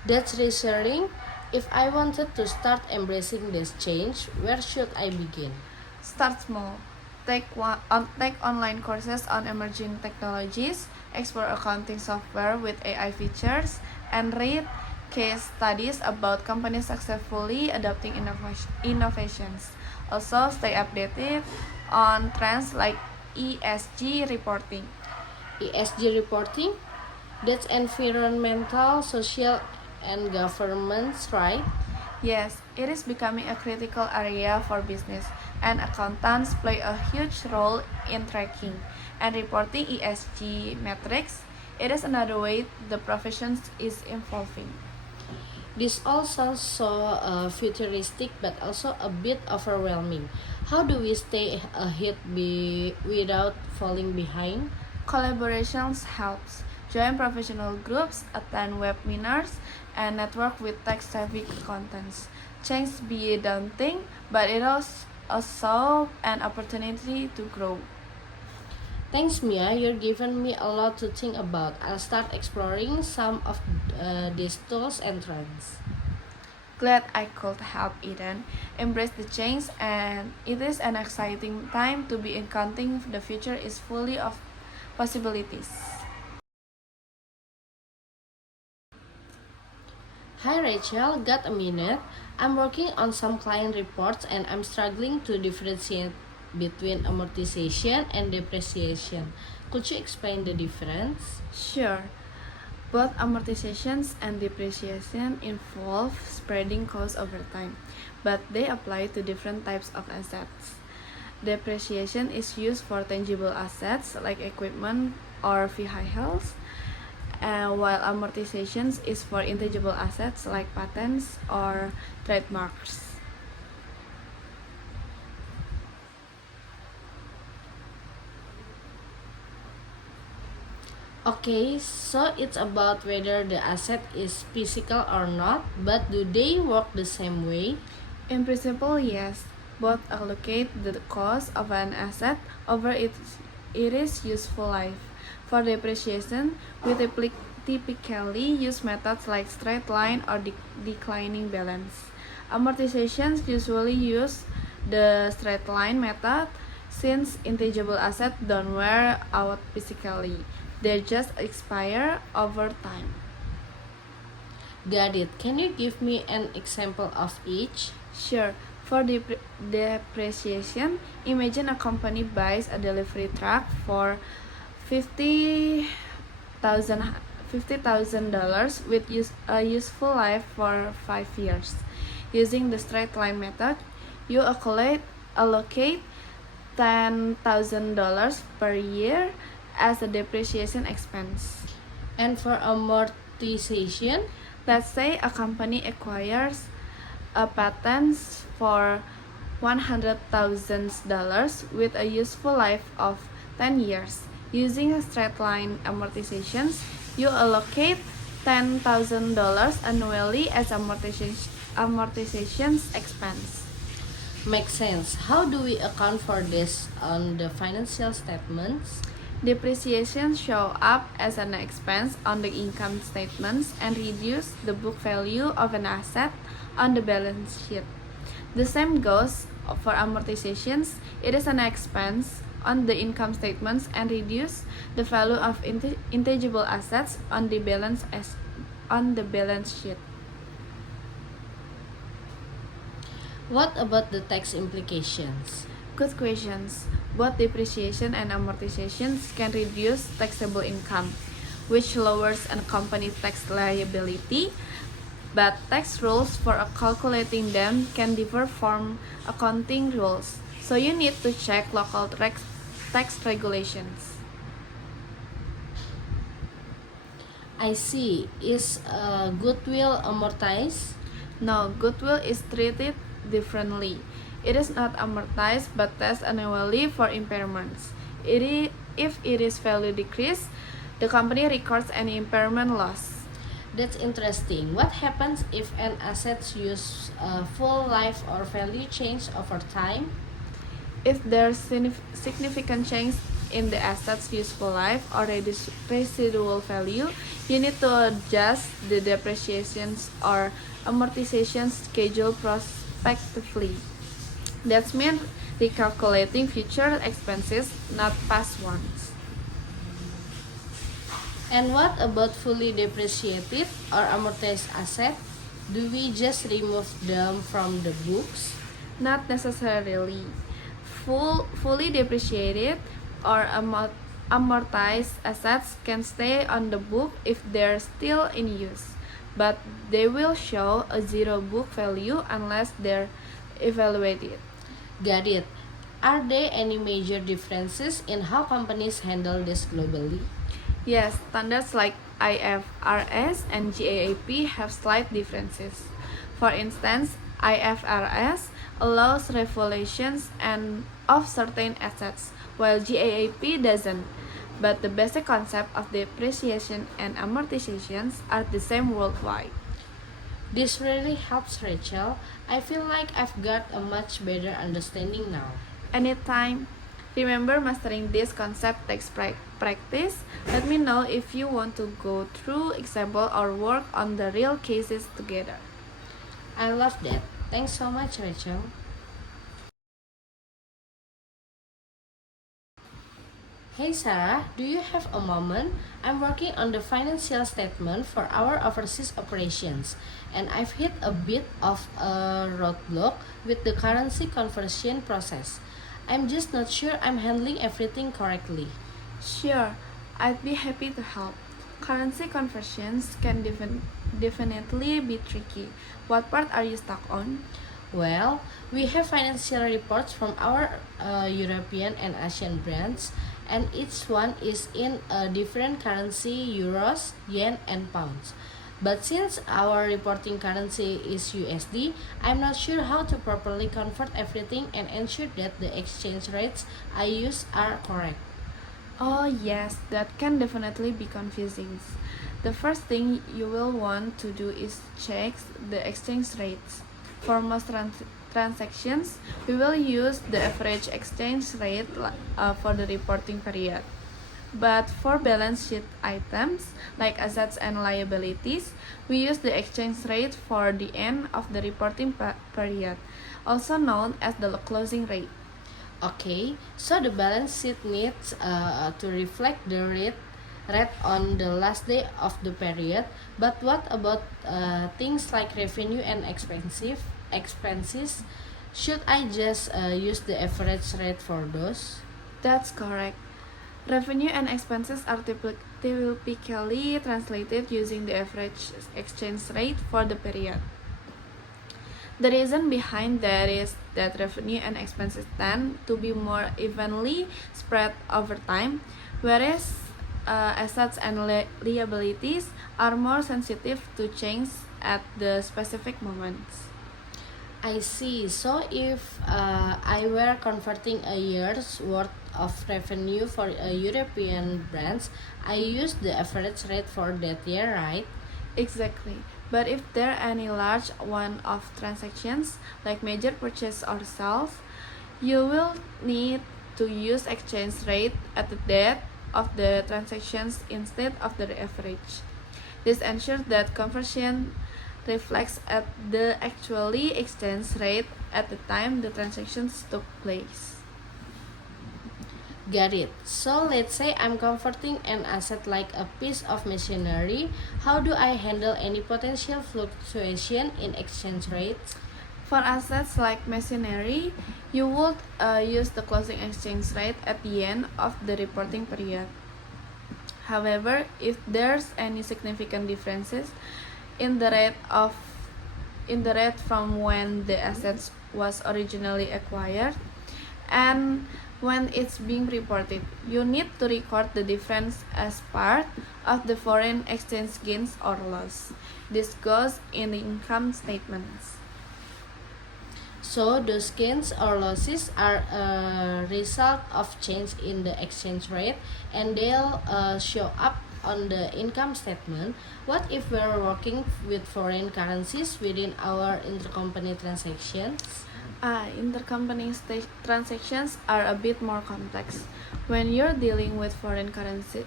That's reassuring. If I wanted to start embracing this change, where should I begin? Start small. Take online courses on emerging technologies, explore accounting software with AI features, and read case studies about companies successfully adopting innovations. Also, stay updated on trends like ESG reporting. ESG reporting? That's environmental, social, and governance, right? Yes, it is becoming a critical area for business, and accountants play a huge role in tracking and reporting ESG metrics. It is another way the profession is evolving. This all sounds so futuristic but also a bit overwhelming. How do we stay ahead without falling behind? Collaborations helps. Join professional groups, attend webinars, and network with tech-savvy contents. Change be daunting, but it is also an opportunity to grow. Thanks, Mia. You're giving me a lot to think about. I'll start exploring some of these tools and trends. Glad I could help Eden embrace the change, and it is an exciting time to be in counting. The future is fully of possibilities. Hi Rachel, got a minute? I'm working on some client reports and I'm struggling to differentiate between amortization and depreciation. Could you explain the difference? Sure, both amortizations and depreciation involve spreading costs over time, but they apply to different types of assets. Depreciation is used for tangible assets like equipment or vehicles, while amortization is for intangible assets like patents or trademarks. Okay, so it's about whether the asset is physical or not, but do they work the same way? In principle, yes, both allocate the cost of an asset over its useful life. For depreciation, we typically use methods like straight line or declining balance. Amortizations usually use the straight line method since intangible assets don't wear out physically. They just expire over time. Got it. Can you give me an example of each? Sure. For depreciation, imagine a company buys a delivery truck for fifty thousand $50,000 with a useful life for 5 years. Using the straight line method, you allocate $10,000 per year as a depreciation expense. And for amortization? Let's say a company acquires a patent for $100,000 with a useful life of 10 years. Using a straight line amortizations, you allocate $10,000 annually as amortizations expense. Makes sense. How do we account for this on the financial statements? Depreciation show up as an expense on the income statements and reduce the book value of an asset on the balance sheet. The same goes for amortizations. It is an expense on the income statements and reduce the value of intangible assets on the balance sheet. What about the tax implications? Good questions. Both depreciation and amortizations can reduce taxable income, which lowers a company tax liability, but tax rules for calculating them can differ from accounting rules, so you need to check local tax regulations. I see. Is goodwill amortized? No, goodwill is treated differently. It is not amortized but tested annually for impairments. If it is value decrease, the company records any impairment loss. That's interesting. What happens if an asset's use full life or value change over time? If there's significant change in the asset's useful life or residual value, you need to adjust the depreciations or amortization schedule prospectively. That means recalculating future expenses, not past ones. And what about fully depreciated or amortized asset? Do we just remove them from the books? Not necessarily. Fully depreciated or amortized assets can stay on the book if they're still in use, but they will show a zero book value unless they're evaluated. Got it. Are there any major differences in how companies handle this globally? Yes, standards like IFRS and GAAP have slight differences. For instance, IFRS allows revaluations and of certain assets, while GAAP doesn't. But the basic concept of depreciation and amortizations are the same worldwide. This really helps, Rachel. I feel like I've got a much better understanding now. Anytime. Remember, mastering this concept takes practice. Let me know if you want to go through example or work on the real cases together. I love that. Thanks so much, Rachel. Hey Sarah, do you have a moment? I'm working on the financial statement for our overseas operations, and I've hit a bit of a roadblock with the currency conversion process. I'm just not sure I'm handling everything correctly. Sure, I'd be happy to help. Currency conversions can definitely be tricky. What part are you stuck on? Well, we have financial reports from our European and Asian brands, and each one is in a different currency euros, yen, and pounds. But since our reporting currency is USD, I'm not sure how to properly convert everything and ensure that the exchange rates I use are correct. Oh, yes, that can definitely be confusing. The first thing you will want to do is check the exchange rates. For most transactions, we will use the average exchange rate for the reporting period. But for balance sheet items like assets and liabilities, we use the exchange rate for the end of the reporting period, also known as the closing rate. Okay, so the balance sheet needs to reflect the rate on the last day of the period. But what about things like revenue and expenses? Should I just use the average rate for those? That's correct. Revenue and expenses are typically translated using the average exchange rate for the period. The reason behind that is that revenue and expenses tend to be more evenly spread over time, whereas assets and liabilities are more sensitive to change at the specific moments. I see. So if I were converting a year's worth of revenue for a European brands, I use the average rate for that year, right? Exactly. But if there are any large one-off transactions, like major purchase or sales, you will need to use exchange rate at the date of the transactions instead of the average. This ensures that conversion reflects at the actually exchange rate at the time the transactions took place. Got it. So let's say I'm converting an asset like a piece of machinery. How do I handle any potential fluctuation in exchange rates? For assets like machinery, you would use the closing exchange rate at the end of the reporting period. However, if there's any significant differences in the rate from when the assets was originally acquired and when it's being reported, you need to record the difference as part of the foreign exchange gains or loss. This goes in the income statements. So those gains or losses are a result of change in the exchange rate, and they'll show up on the income statement. What if we're working with foreign currencies within our intercompany transactions? Intercompany transactions are a bit more complex. When you're dealing with foreign currency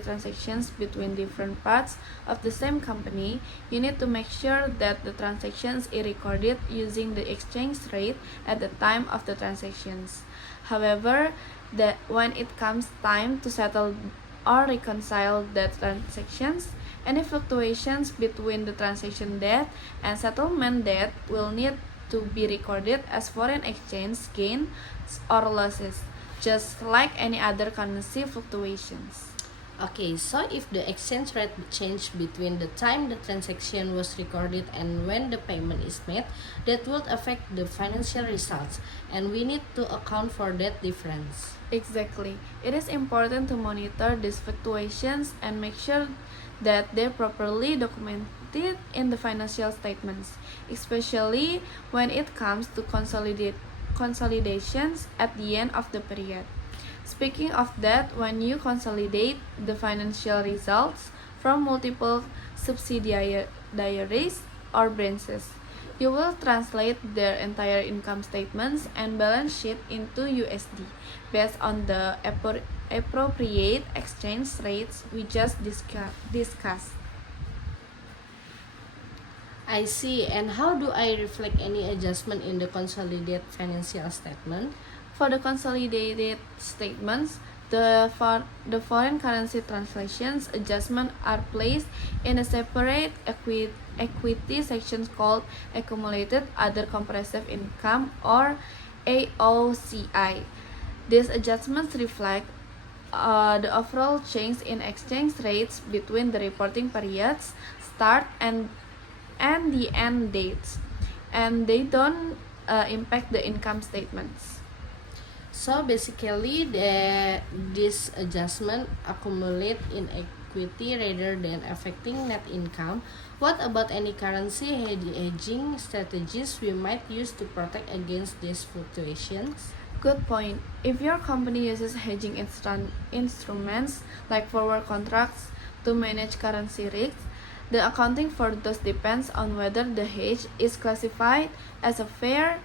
transactions between different parts of the same company, you need to make sure that the transactions is recorded using the exchange rate at the time of the transactions. However, that when it comes time to settle or reconcile the transactions, any fluctuations between the transaction date and settlement date will need to be recorded as foreign exchange gains or losses, just like any other currency fluctuations. Okay, so if the exchange rate changed between the time the transaction was recorded and when the payment is made, that would affect the financial results, and we need to account for that difference. Exactly. It is important to monitor these fluctuations and make sure that they're properly documented in the financial statements, especially when it comes to consolidations at the end of the period. Speaking of that, when you consolidate the financial results from multiple subsidiaries or branches, you will translate their entire income statements and balance sheet into USD based on the appropriate exchange rates we just discussed. I see. And how do I reflect any adjustment in the consolidated financial statement? For the consolidated statements, the foreign currency translations adjustment are placed in a separate equity section called Accumulated Other Comprehensive Income or AOCI. These adjustments reflect the overall change in exchange rates between the reporting periods start and the end dates, and they don't impact the income statements. So basically, this adjustment accumulate in equity rather than affecting net income. What about any currency hedging strategies we might use to protect against these fluctuations? Good point. If your company uses hedging instruments like forward contracts to manage currency risks, the accounting for those depends on whether the hedge is classified as a fair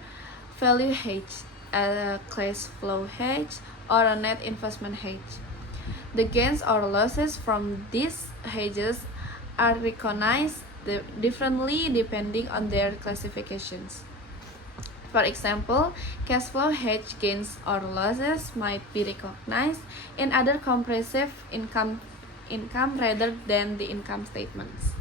value hedge, a cash flow hedge, or a net investment hedge. The gains or losses from these hedges are recognized differently depending on their classifications. For example, cash flow hedge gains or losses might be recognized in other comprehensive income rather than the income statements.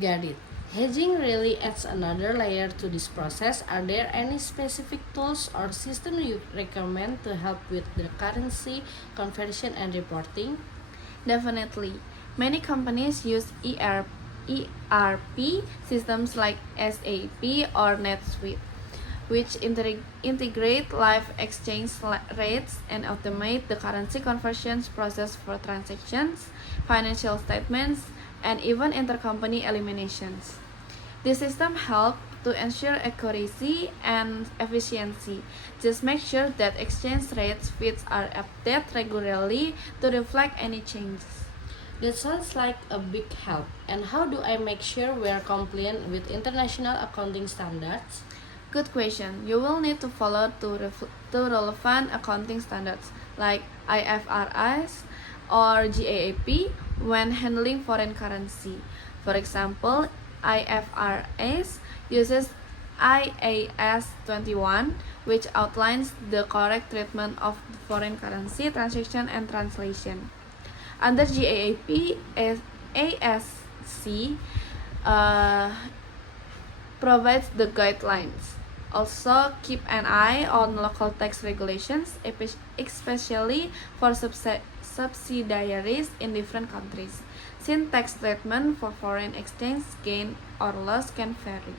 Got it. Hedging really adds another layer to this process. Are there any specific tools or system you recommend to help with the currency conversion and reporting? Definitely. Many companies use ERP systems like SAP or NetSuite, which integrate live exchange rates and automate the currency conversions process for transactions, financial statements, and even intercompany eliminations. This system helps to ensure accuracy and efficiency. Just make sure that exchange rates feeds are updated regularly to reflect any changes. That sounds like a big help. And how do I make sure we are compliant with international accounting standards? Good question. You will need to follow two relevant accounting standards like IFRS or GAAP when handling foreign currency. For example, IFRS uses IAS 21, which outlines the correct treatment of foreign currency transaction and translation. Under GAAP, ASC uh, provides the guidelines. Also, keep an eye on local tax regulations, especially for subsidiaries in different countries, since tax treatment for foreign exchange gain or loss can vary.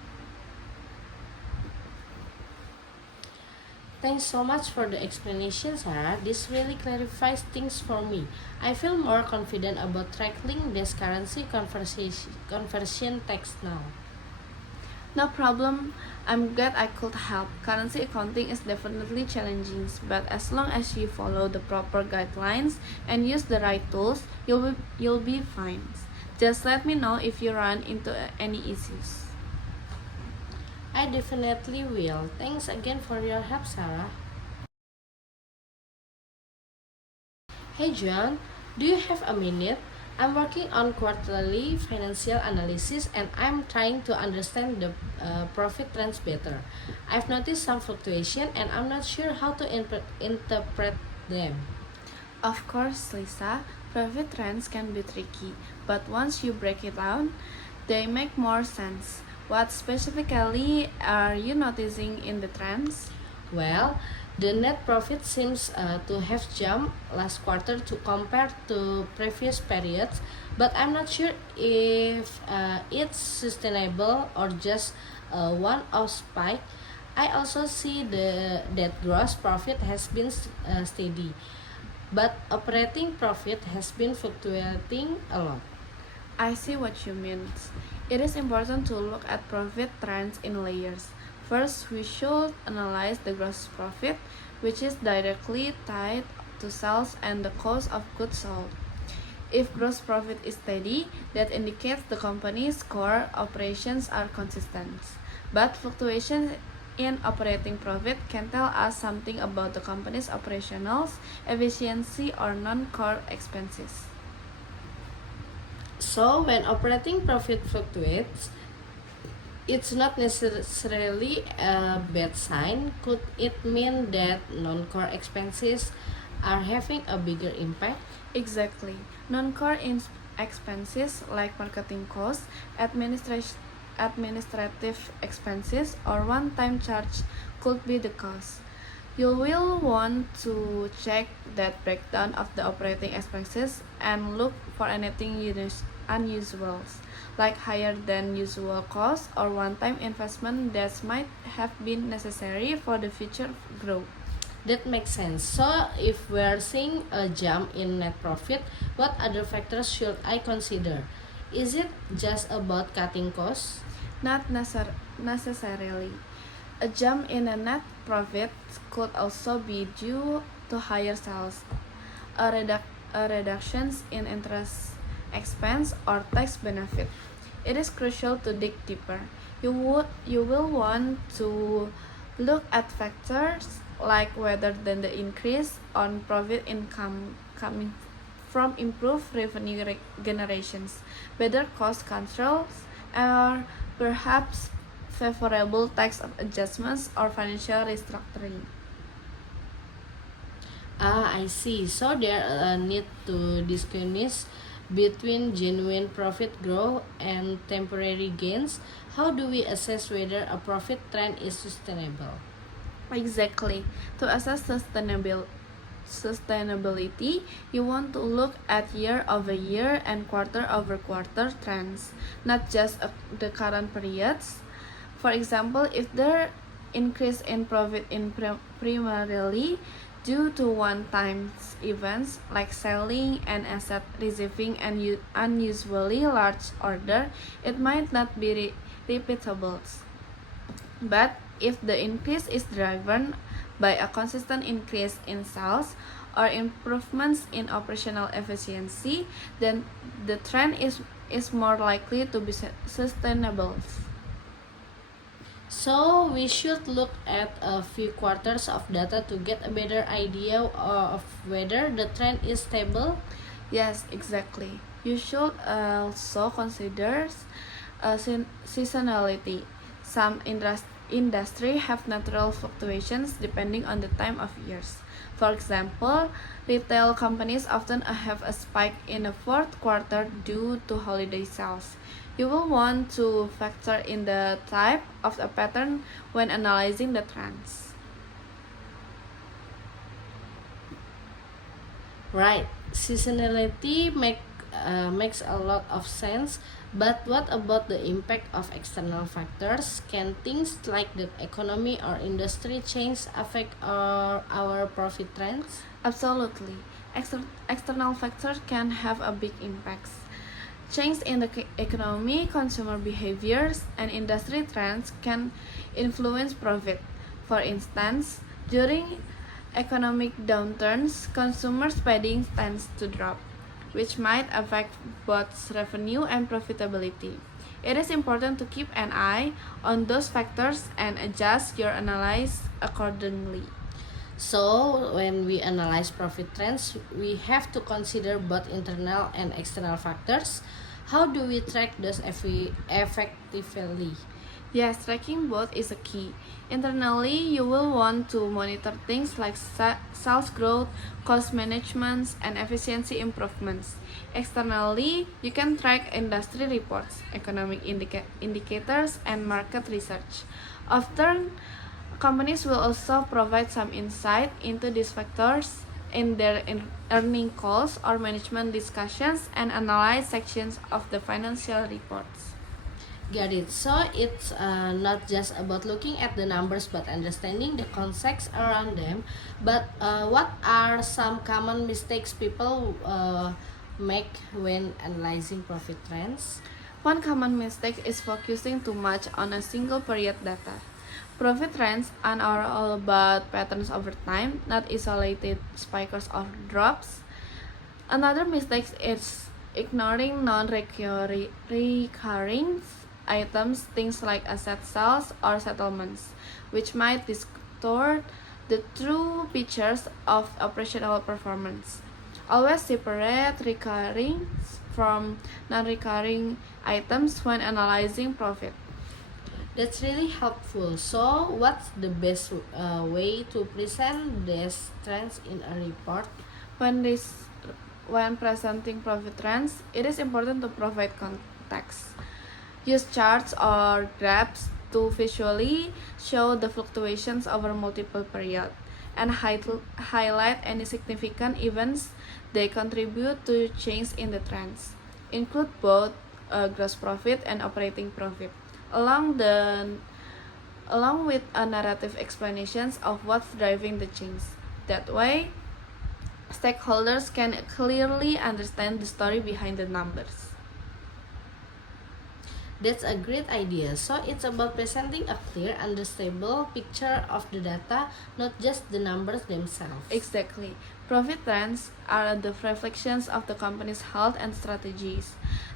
Thanks so much for the explanation, Sarah. This really clarifies things for me. I feel more confident about tackling this currency conversion text now. No problem. I'm glad I could help. Currency accounting is definitely challenging, but as long as you follow the proper guidelines and use the right tools, you'll be fine. Just let me know if you run into any issues. I definitely will. Thanks again for your help, Sarah. Hey John, do you have a minute? I'm working on quarterly financial analysis and I'm trying to understand the profit trends better. I've noticed some fluctuation and I'm not sure how to interpret them. Of course, Lisa, profit trends can be tricky, but once you break it down, they make more sense. What specifically are you noticing in the trends? Well, the net profit seems to have jumped last quarter to compare to previous periods, but I'm not sure if it's sustainable or just a one-off spike. I also see that gross profit has been steady, but operating profit has been fluctuating a lot. I see what you mean. It is important to look at profit trends in layers. First, we should analyze the gross profit, which is directly tied to sales and the cost of goods sold. If gross profit is steady, that indicates the company's core operations are consistent. But fluctuations in operating profit can tell us something about the company's operational efficiency or non-core expenses. So, when operating profit fluctuates, it's not necessarily a bad sign. Could it mean that non-core expenses are having a bigger impact? Exactly. Non-core expenses like marketing costs, administrative expenses, or one-time charge could be the cause. You will want to check that breakdown of the operating expenses and look for anything unusual, like higher than usual costs or one-time investment that might have been necessary for the future growth. That makes sense. So, if we're seeing a jump in net profit, what other factors should I consider? Is it just about cutting costs? Not necessarily. A jump in a net profit could also be due to higher sales, a reductions in interest expense, or tax benefit. It is crucial to dig deeper. You will want to look at factors like whether the increase on profit income coming from improved revenue generations, better cost controls, or perhaps favorable tax adjustments or financial restructuring. Ah, I see. So there need to distinguish between genuine profit growth and temporary gains. How do we assess whether a profit trend is sustainable? Exactly. To assess sustainability, you want to look at year over year and quarter over quarter trends, not just the current periods. For example, if the increase in profit in primarily due to one-time events like selling an asset receiving an unusually large order, it might not be repeatable. But if the increase is driven by a consistent increase in sales or improvements in operational efficiency, then the trend is more likely to be sustainable. So we should look at a few quarters of data to get a better idea of whether the trend is stable. Yes, exactly. You should also consider seasonality. Some industry have natural fluctuations depending on the time of years. For example, retail companies often have a spike in the fourth quarter due to holiday sales. You will want to factor in the type of a pattern when analyzing the trends. Right, seasonality makes a lot of sense, but what about the impact of external factors? Can things like the economy or industry change affect our profit trends? Absolutely. External factors can have a big impact. Change in the economy, consumer behaviors, and industry trends can influence profit. For instance, during economic downturns, consumer spending tends to drop, which might affect both revenue and profitability. It is important to keep an eye on those factors and adjust your analysis accordingly. So, when we analyze profit trends, we have to consider both internal and external factors. How do we track those effectively? Yes, tracking both is a key. Internally, you will want to monitor things like sales growth, cost management, and efficiency improvements. Externally, you can track industry reports, economic indicators, and market research. Often, companies will also provide some insight into these factors in their earning calls or management discussions and analyze sections of the financial reports. Got it. So it's not just about looking at the numbers but understanding the context around them. But what are some common mistakes people make when analyzing profit trends? One common mistake is focusing too much on a single period data. Profit trends are all about patterns over time, not isolated spikes or drops. Another mistake is ignoring non-recurring items, things like asset sales or settlements, which might distort the true pictures of operational performance. Always separate recurring from non-recurring items when analyzing profit. That's really helpful. So, what's the best way to present these trends in a report? When this when presenting profit trends, it is important to provide context. Use charts or graphs to visually show the fluctuations over multiple periods and highlight any significant events they contribute to change in the trends. Include both gross profit and operating profit, along the along with a narrative explanations of what's driving the change. That way, stakeholders can clearly understand the story behind the numbers. That's a great idea. So, it's about presenting a clear, understandable picture of the data, not just the numbers themselves. Exactly. Profit trends are the reflections of the company's health and strategies.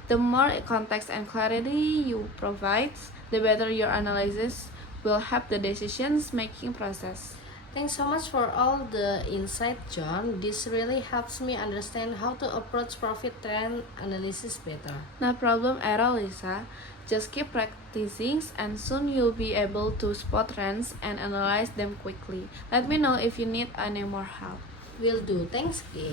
The more context and clarity you provide, the better your analysis will help the decisions making process. Thanks so much for all the insight, John. This really helps me understand how to approach profit trend analysis better. No problem at all, Lisa. Just keep practicing and soon you'll be able to spot trends and analyze them quickly. Let me know if you need any more help. Will do. Thanks, Kate.